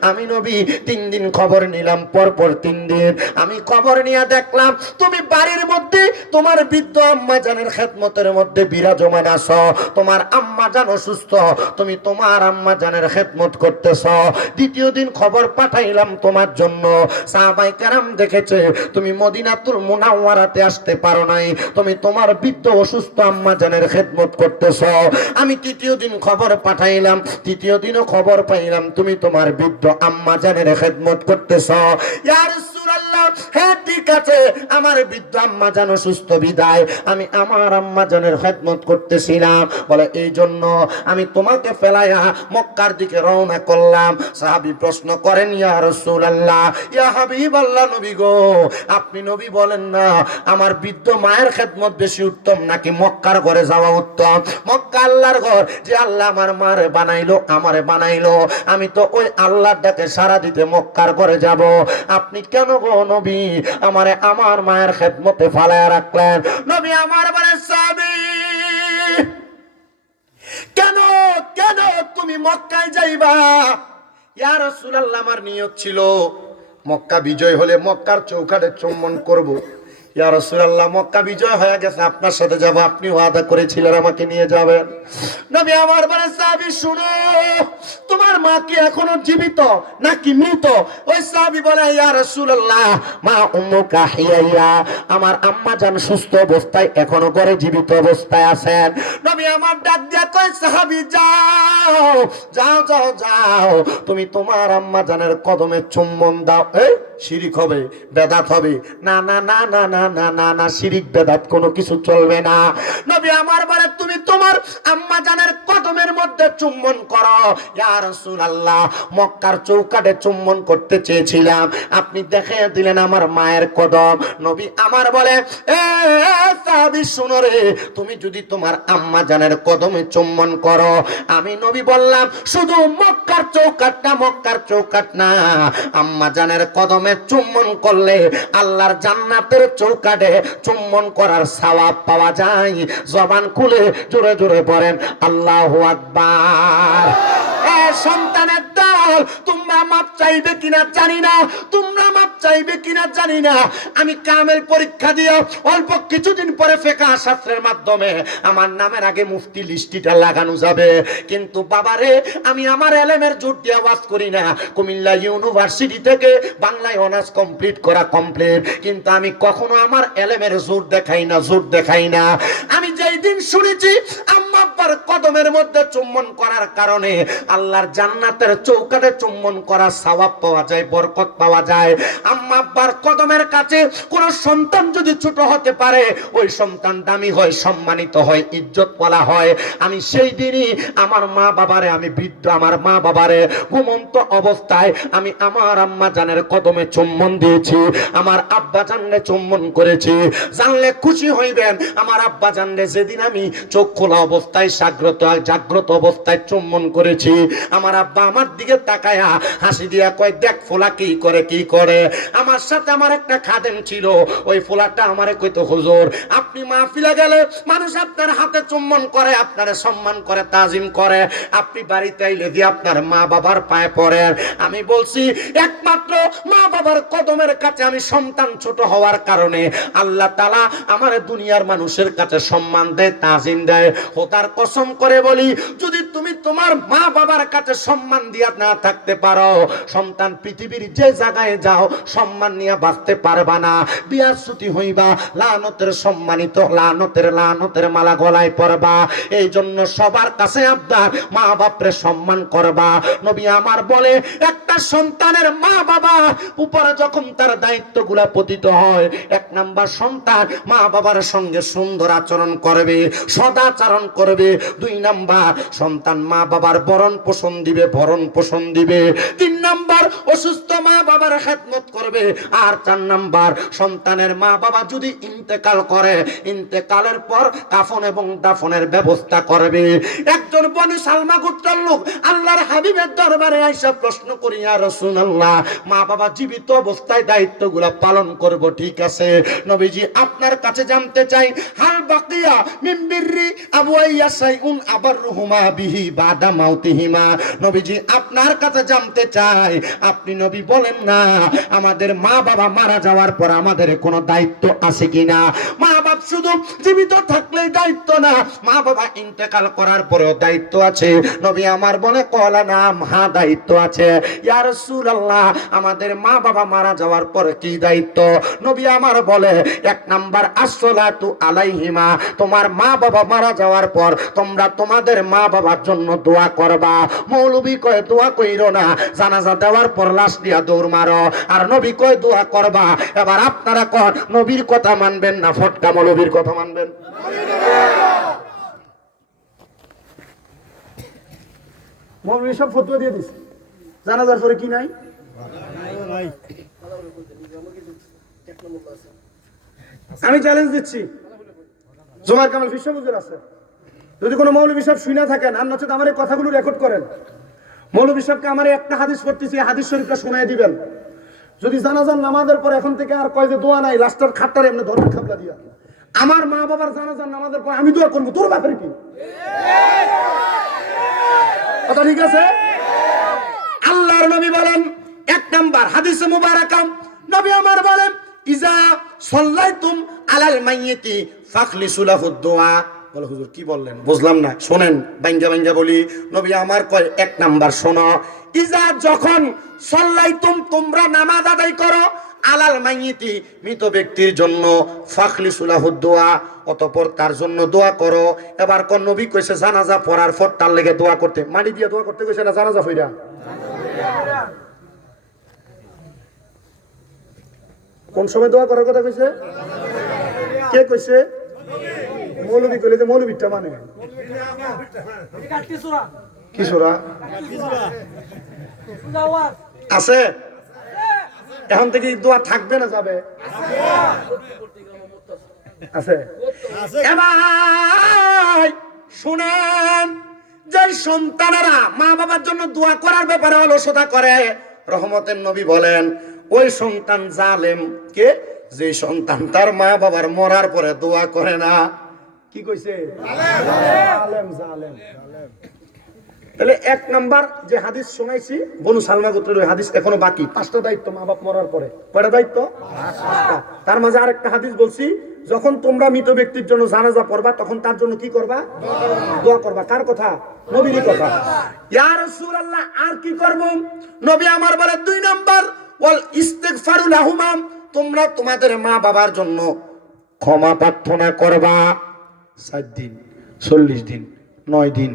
আমি নবী 3 দিন খবর নিলাম, পরপর 3 দিন আমি খবর নিয়ে দেখলাম তুমি বাড়ির মধ্যে তোমার বৃদ্ধ আম্মা জানের খেদমতের মধ্যে বিরাজমান আছো, তোমার আম্মা জান অসুস্থ, তুমি তোমার আম্মা জানের খেদমত করতেছ। দ্বিতীয় দিন খবর পাঠাইলাম তোমার জন্য, সাহাবায়ে কেরাম দেখেছে তুমি মদিনাতুল মুনাওয়ারাতে আসতে পারো নাই, তুমি তোমার বৃদ্ধ অসুস্থ আম্মা জানের খেদমত করতেছ। আমি তৃতীয় দিন খবর পাঠাইলাম, তৃতীয় দিনও খবর পাইলাম তুমি তোমার বৃদ্ধ আম্মা জানের খেদমত করতেছ। ইয়া রাসূলুল্লাহ, হ্যাঁ ঠিক আছে, আমার বৃদ্ধ আম্মা জান অসুস্থ বিদায় আমি আমার আম্মা জানের খেদমত করতেছিলাম, বলে এই জন্য আমি তোমাকে ফেলাইয়া মক্কার দিকে রওনা করলাম। সাহাবী প্রশ্ন করেন, ইয়া রাসূলুল্লাহ, ইয়া হাবিবাল্লাহ, নবী গো আপনি নবী বলেন না আমার বৃদ্ধ মায়ের খেদমত বেশি উত্তম নাকি মক্কার ঘরে যাওয়া উত্তম? মক্কা আল্লাহর ঘর, যে আল্লাহ আমার মারে বানাইলো আমারে বানাইলো, আমি তো ওই আল্লাহর ডাকে সাড়া দিতে মক্কার ঘরে যাব, আপনি কেন গো নবী আমারে আমার মায়ের খেদমতে ফালায়া রাখলেন? নবী আমার বলে, সাহাবী কেন কেন তুমি মক্কায় যাইবা? ইয়া রাসূলুল্লাহ, আমার নিয়ত ছিল মক্কা বিজয় হলে মক্কার চৌকাঠে চুম্বন করব। ইয়া রাসূলুল্লাহ, মক্কা বিজয় হয়ে গেছে, আপনার সাথে যাব, আপনি ওয়াদা করেছিলেন আমাকে নিয়ে যাবেন। নবী আমার বলে, সাহাবী শুনো তোমার মা কি এখনো জীবিত নাকি মৃত? ওই সাহাবী বলে, ইয়া রাসূলুল্লাহ, মা উম্মুকা হিয়া, আমার আম্মা জান সুস্থ অবস্থায় এখনো ঘরে জীবিত অবস্থায় আছেন। নবী আমার ডাক দিয়া কয়, সাহাবী যাও যাও যাও যাও, তুমি তোমার আম্মা জানের কদমে চুম্বন দাও। এই শিরিক হবে, বেদাত হবে। না না না না না না না না, শিরিক বেদাত কোনো কিছু চলবে না। নবী আমার বলে, তুমি তোমার আম্মা জানের কদমের মধ্যে চুম্বন করো। ইয়া রাসূলুল্লাহ, মক্কার চৌকাঠে চুম্বন করতে চেয়েছিলাম, আপনি দেখে দিলেন আমার মায়ের কদম। নবী আমার বলে, এ সাহাবী শুনো রে, তুমি যদি তোমার আম্মা জানের কদমে চুম্বন করো, আমি নবী বললাম শুধু মক্কার চৌকাঠটা, মক্কার চৌকাঠ না, আম্মা জানের কদমে চুম্বন করলে আল্লাহর জান্নাতের চৌকাঠে চুম্বন করার সওয়াব পাওয়া যায়। জবান খুলে জোরে জোরে পড়েন আল্লাহু আকবার। এ সন্তানের দল, তোমরা মাপ চাইবে কিনা জানি না, তোমরা মাপ চাইবে কিনা জানি না। আমি কামেল পরীক্ষা দিয়ে অল্প কিছুদিন পরে ফিকহ শাস্ত্রের মাধ্যমে আমার নামের আগে মুফতি লিস্টিটা লাগানো যাবে। কিন্তু বাবারে, আমি আমার এলেমের জোর দিয়ে ওয়াজ করি না। কুমিল্লা ইউনিভার্সিটি থেকে বাংলায় অনার্স কমপ্লিট করা কমপ্লিট, কিন্তু আমি কখনো আমার এলেমের জোর দেখাই না, জোর দেখাই না। আমি যেই দিন শুনেছি আম্মা আব্বার কদমের মধ্যে চুম্বন করার কারণে আল্লাহর জান্নাতের চৌকাঠে চুম্বন করার সওয়াব পাওয়া যায়, বরকত পাওয়া যায়। আম্মা আব্বার কদমের কাছে কোন সন্তান যদি ছোট হতে পারে, ওই সন্তান দামি হয়, সম্মানিত হয়, ইজ্জত বলা হয়। আমি সেই দিনই আমার মা বাবারে, আমি বৃদ্ধ আমার মা বাবারে ঘুমন্ত অবস্থায় আমি আমার আম্মা জানের কদমে চুম্বন দিয়েছি, আমার আব্বা জানলে চুম্বন করেছি। জানলে খুশি হইবেন, আমার আব্বা জানলে যেদিন আমি চোখ খোলা অবস্থায় জাগ্রত অবস্থায় চুম্বন করেছি, আমার আব্বা আমার দিকে তাকায়া হাসি দিয়া কয়, দেখ ফোলা কি করে কি করে। আমার সাথে আমার একটা খাদেম ছিল, ওই ফোলাটা আমারে কইতো, হুজুর আপনি মাহফিলে গেলে মানুষ আপনার হাতে চুম্বন করে, আপনারে সম্মান করে, তাজিম করে, আপনি বাড়িতে আইলে দিয়ে আপনার মা বাবার পায়ে পড়েন। আমি বলছি, একমাত্র মা বাবার কদমের কাছে আমি সন্তান ছোট হওয়ার কারণে আল্লাহ তাআলা আমার দুনিয়ার মানুষের কাছে সম্মান দেয়, তাজিম দেয়। খোদার কসম করে বলি, যদি তুমি তোমার মা বাবার কাছে সম্মান দিয়া না থাকতে পারো, সন্তান পৃথিবীর যে জায়গায় যাও সম্মান নিয়ে বাঁচতে পারবা না। বিয়ার ছুটি হইবা, লানতের সম্মানিত, লানতের মালা গলায় পরবা। এই জন্য সবার কাছে আবদার, মা বাপরে সম্মান করবা। নবী আমার বলে, একটা সন্তানের মা বাবা উপরে যখন তার দায়িত্বগুলা পতিত হয়, এক নাম্বার সন্তান মা বাবার সঙ্গে সুন্দর আচরণ করবে, সদাচরণ করবে। দুই নাম্বার সন্তান মা বাবার ভরণ পোষণ দিবে। তিন নাম্বার অসুস্থ মা বাবার খেদমত করবে। আর চার নাম্বার সন্তানের মা বাবা যদি ইন্তেকাল করে, ইন্তেকালের পর কাফন এবং দাফনের ব্যবস্থা করবে। একজন বনি সালমা গোত্রের লোক আল্লাহর হাবিবের দরবারে আইসা প্রশ্ন করি, ইয়া রাসূলুল্লাহ, মা বাবা জীবিত অবস্থায় দায়িত্বগুলো পালন করব, ঠিক আছে নবীজি, আপনার কাছে জানতে চাই, হাল বাকিয়া মিন বিররি আবওয়াইয়া শাইউন আবাররুহুমা বিহি বাদা মাউতিহিমা। নবীজি আপনার কাছে জানতে চাই, আপনি নবী বলেন না, আমাদের মা বাবা মারা যাওয়ার পর আমাদের কোনো দায়িত্ব আছে কিনা? মা বাপ শুধু জীবিত থাকলেই দায়িত্ব না, মা বাবা ইন্তেকাল করার পরেও দায়িত্ব আছে। নবী আমার বলে, কলা নাম, হ্যাঁ দায়িত্ব আছে। ইয়া রাসূলুল্লাহ, আমাদের মা বাবা মারা যাওয়ার পর কি দায়িত্ব? নবী আমার বলে, এক নাম্বার আসসালাতু আলাইহিমা, তোমার মা বাবা মারা যাওয়ার পর তোমরা তোমাদের মা বাবার জন্য দোয়া করবা। মৌলবী কয় দোয়া কইরো না, জানাজা দেওয়ার পর লাশ দিয়া দৌড় মারো। আর নবী কয় দোয়া করবা। এবার আপনারা কন, নবীর কথা মানবেন না ফটকা মৌলবীর কথা মানবেন? মৌলবী সব ফতোয়া দিয়ে দিছে, জানাজার পরে কি নাই? আমি চ্যালেঞ্জ দিচ্ছি, জোমার কামাল বিশ্ববুজুর আছে, যদি কোনো মৌলবী সাহেব শুনে থাকেন, আর নচেত আমার এই কথাগুলো রেকর্ড করেন, মৌলবী সাহেবকে আমার একটা হাদিস পড়তেছি, হাদিস শরীফটা শোনায় দিবেন। যদি জানাজার নামাজের পর এখন থেকে আর কয় যে দোয়া নাই, লাস্টার খাটটারে এমনি ধর্মের খাপলা দিয়া, আমার মা বাবার জানাজার নামাজের পর আমি দোয়া করবো, তোর ব্যাপারে কি কথা? ঠিক আছে? আল্লাহর নবী বলেন, এক নাম্বার হাদিসে মুবারাকা নবী আমার বলেন, ইজা সাল্লাইতুম আলাল মাইয়িতি ফাখলিসু লাহু দুআ। বলে হুজুর কি বললেন বুঝলাম না, শোনেন বাইঙ্গা বাইঙ্গা বলি। নবী আমার কয় 1 নাম্বার শোনো, ইজা যখন সাল্লাইতুম তোমরা নামাজ আদায় করো আলাল মাইয়িতি মৃত ব্যক্তির জন্য ফাখলিসু লাহু দোয়া, অতঃপর তার জন্য দোয়া করো। এবার কোন নবী কইছে জানাজা পড়ার পর তার লেগে দোয়া করতে, মাটি দিয়ে দোয়া করতে কইছে না জানাজা ফইরা? কোন সময় দোয়া করার কথা কইছে? কে কইছে? মৌলবী কইলে যে মৌলবীটা মানে কি সূরা আছে? এখন থেকে দোয়া থাকবে না যাবে? আছে। এবার শুনেন, যে সন্তানেরা মা বাবার জন্য দোয়া করার ব্যাপারে অলসতা করে, রহমতের নবী বলেন ওই সন্তান জালেম। কে? যে সন্তান তার মা বাবার মরার পরে দোয়া করে না। কি কইছে? জালেম। জালেম। তাহলে 1 নাম্বার যে হাদিস শোনাইছি বনু সালমা গোত্রের ওই হাদিস এখনো বাকি। 5টা দায়িত্ব মা বাপ মরার পরে। কয়টা দায়িত্ব? 5টা। তার মাঝে আরেকটা হাদিস বলছি, যখন তোমরা মৃত ব্যক্তির জন্য জানাজা পড়বা তখন তার জন্য কি করবা? দোয়া করবা। কার কথা? নবীর কথা। ইয়া রাসূলুল্লাহ আর কি করব? নবী আমার বলে 2 নাম্বার ওয়াল ইস্তিগফারু লাহুমা, তোমরা তোমাদের মা বাবার জন্য ক্ষমা প্রার্থনা করবা। 7 দিন, 40 দিন, 9 দিন,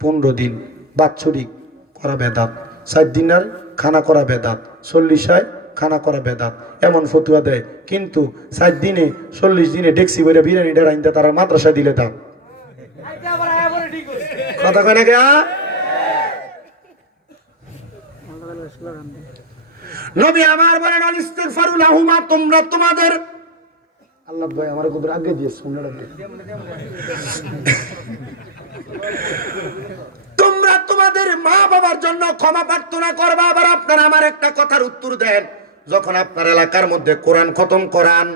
15 দিন বাৎসরিক করা বেদাত, 7 দিনের খানা করা বেদাত, 40 খানা করা বেদাত, এমন ফতুয়া দেয়। কিন্তু 7 দিনে 40 দিনে ডেক্সি বইরা বিরিয়ানি ডেরাইনতে তারা মাদ্রাসা দিলে দাও। কথা কয় না কে? নবী আমার বলেন আল ইস্তিগফারু লাহুমা, তোমরা তোমাদের আল্লাহ ভাই আমার কুদর আগে দিয়েছে তোমরা তোমাদের মা বাবার জন্য ক্ষমা প্রার্থনা করবা। আবার আপনারা আমার একটা কথার উত্তর দেন, যখন আপনার এলাকার মধ্যে কোরআন খতম করান,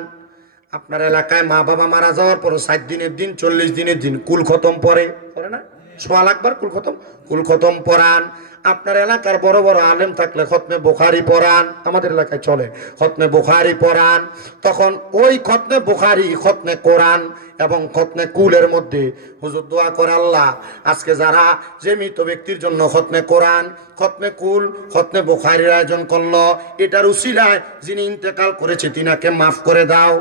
আপনার এলাকায় মা বাবা মারা যাওয়ার পর 7 দিনের দিন 40 দিনের দিন কুল খতম পড়ে না? 1 লাখ বার কুল খতম পড়ান। আপনার এলাকার বড় বড় আলেম থাকলে খতমে বুখারী পড়ান, আমাদের এলাকায় চলে খতমে বুখারী পড়ান। তখন ওই খতমে বুখারী, খতমে কোরআন এবং খতমে কুলের মধ্যে হুজুর দোয়া করে, আল্লাহ আজকে যারা যে মৃত ব্যক্তির জন্য খতমে কোরআন, খতমে কুল, খতমে বুখারীর আয়োজন করলো, এটার উসিলায় যিনি ইন্তেকাল করেছে তিনাকে মাফ করে দাও।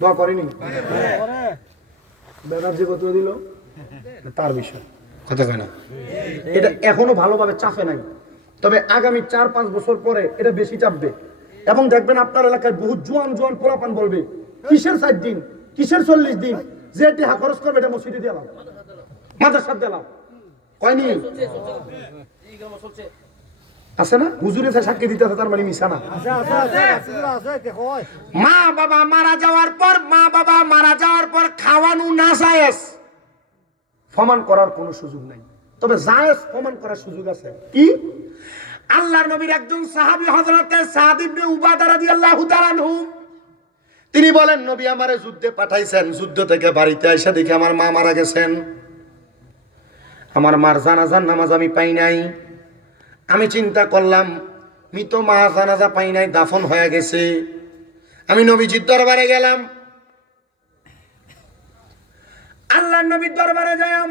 দোয়া করেনি? ব্যানার্জি কত দিল তার বিষয় কথা কয় না। এটা এখনো ভালোভাবে চাপে নাই, তবে আগামী 4-5 বছর পরে এটা বেশি চাপবে। এবং দেখবেন আপনার এলাকায় বহু জোয়ান পোলাপান বলবে, কিসের 7 দিন, কিসের 40 দিন, যে টাকা খরচ করবে এটা মসজিদে দিলাম, মাদ্রাসা দিলাম। কয়নি? আছে না? হুজুরে সাক্ষী দিতে আছে, তার মানে মিশা না। মা বাবা মারা যাওয়ার পর খাওয়ানো না জায়েজ, ফমান করার কোনো সুযোগ নাই। তবে জায়েজ ফমান করার সুযোগ আছে। কি? আল্লাহর নবীর একজন সাহাবী হযরতে সাদ ইবনে উবাদা রাদিয়াল্লাহু তাআলা আনহু, তিনি বলেন নবী আমারে যুদ্ধে পাঠাইছেন, যুদ্ধ থেকে বাড়িতে আইসা দেখি আমার মা মারা গেছেন। আমার মার জানাজার নামাজ আমি পাই নাই। আমি চিন্তা করলাম মৃত মা জানাজা পাই নাই, দাফন হয়ে গেছে। আমি নবীজির দরবারে গেলাম, আল্লাহর নবীর দরবারে যাইলাম।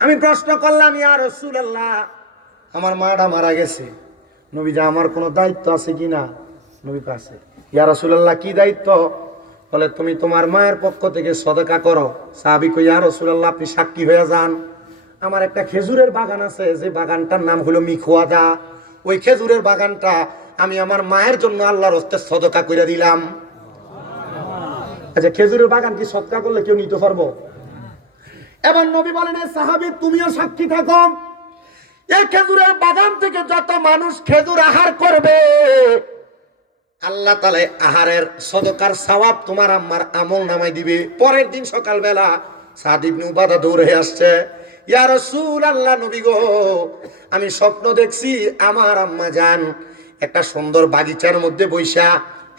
আমি প্রশ্ন করলাম, ইয়া রাসূলুল্লাহ আমার মাটা মারা গেছে, নবীজি আমার কোনো দায়িত্ব আছে কিনা? নবী কাছে, ইয়া রাসূলুল্লাহ কি দায়িত্ব? বলে তুমি তোমার মায়ের পক্ষ থেকে সদকা করো। সাহাবী কই, ইয়া রাসূলুল্লাহ আপনি সাক্ষী হয়ে যান, আমার একটা খেজুরের বাগান আছে, যে বাগানটার নাম হলো মিখওয়াদা, ওই খেজুরের বাগানটা আমি আমার মায়ের জন্য আল্লাহর হস্তে সদকা করে দিলাম। আচ্ছা, খেজুরের বাগান কি সদকা করলে কেউ নিতে পারবো? এবার নবী বলেন, সাহাবী তুমিও সাক্ষী থাকো, এই খেজুরের বাগান থেকে যত মানুষ খেজুর আহার করবে, আল্লাহ তাআলা আহারের সদকার সওয়াব তোমার আম্মার আমল নামাই দিবে। পরের দিন সকালবেলা সাদ ইবনে উবাদা দৌড়ে আসছে, ইয়া রাসূলুল্লাহ নবী গো, আমি স্বপ্ন দেখছি আমার আম্মা জান একটা সুন্দর বাগিচার মধ্যে বইসা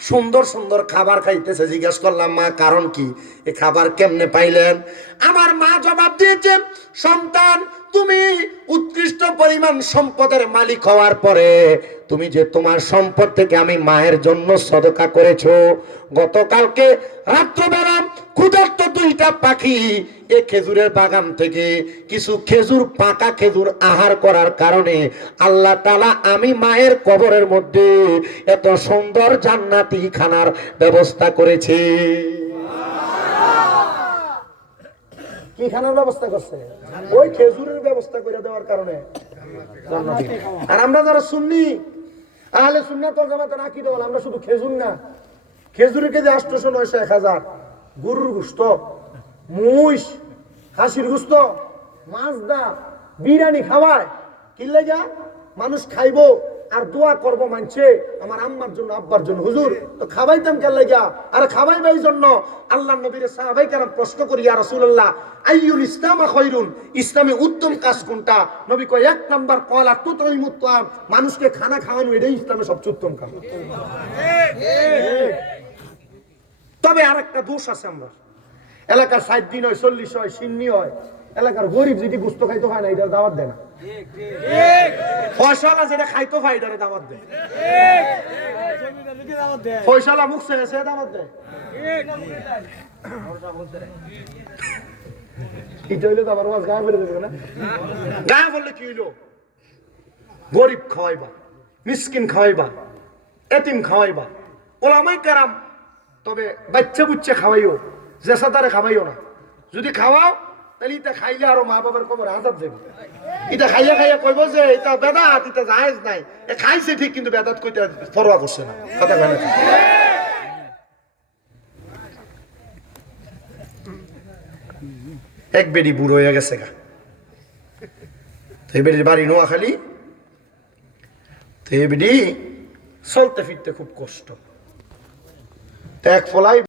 সুন্দর সুন্দর খাবার খাইতেছে। জিজ্ঞাসা করলাম, মা কারণ কি, এই খাবার কেমনে পাইলেন? আমার মা জবাব দিয়েছে, সন্তান তুমি উৎকৃষ্ট পরিমাণ সম্পদের মালিক হওয়ার পরে তুমি যে তোমার সম্পদ থেকে আমি মায়ের জন্য সদকা করেছো, গতকালকে রাত্রবেলা ক্ষুধার্ত দুইটা পাখি এই খেজুরের বাগান থেকে কিছু খেজুর, পাকা খেজুর আহার করার কারণে আল্লাহ তাআলা আমি মায়ের কবরের মধ্যে এত সুন্দর জান্নাতি খানার ব্যবস্থা করেছে। কি খানার ব্যবস্থা করছে? ওই খেজুরের ব্যবস্থা করে দেওয়ার কারণে। আর আমরা যারা সুন্নি, আহলে সুন্নাত ওয়াল জামাতের আকীদা ওয়ালা, আমরা শুধু খেজুর না, খেজুরের কেজি 800, 900, 1000, গরুর গোশত, মুষ, হাসির গোশত, মাছ দা, বিরিয়ানি খাওয়ায়। কি লাগা? মানুষ খাইবো আর দোয়া করব মানছে আমার আম্মার জন্য, আব্বার জন্য। হুজুর তো খাওয়াইতাম কেন লাগা? আর খাওয়াইবার জন্য আল্লাহর নবীর সাহাবায়ে কেরাম প্রশ্ন করি, ইয়া রাসূলুল্লাহ আইয়ুল ইসলাম খায়রুন, ইসলামে উত্তম কাজ কোনটা? নবী কয় 1 নাম্বার কলা তুতঈমুত তাআম, মানুষকে খানা খাওয়ানো, এটাই ইসলামের সবচেয়ে উত্তম কাজ। তবে আরেকটা দোষ আছে, আমরা এলাকার 60 দিন হয়, 40 হয়, সিন্নি হয়, এলাকার গরিব যেটি গোশত খাইতে হয় না, এটা দাওয়াত দেয় না। ফয়সালা যেটা খাইতে হয় এটারে দাওয়াত দেয়। ফয়সালা মুখছে এসে দাওয়াত দেয়। এটা হইলে তো আবার ওয়াজ গায়ে ফেলে দেবে না? গায়ে বললে কি হইলো? গরিব খাওয়াইবা, মিসকিন খাওয়াইবা, এতিম খাওয়াইবা, ওলামায়ে কেরাম, তবে বাচ্চা বুচ্চা খাওয়াইও, জেসাদারে খাওয়াইও না। যদি খাওয়াও তাহলে এটা খাইলে আরো মা বাবার কবর আযাব দেবে। এটা খাইয়া খাইয়া কইব যে এটা বেদাত, এটা জায়েজ নাই। এ খাইছে ঠিক, কিন্তু বেদাত কইতে পরোয়া করছে না। কথা বলে এক বেডি বুড়ো হয়ে গেছে গা, এই বেডির বাড়ি নোয়াখালী। তো এই বেডি চলতে ফিরতে খুব কষ্ট। এক ফলাই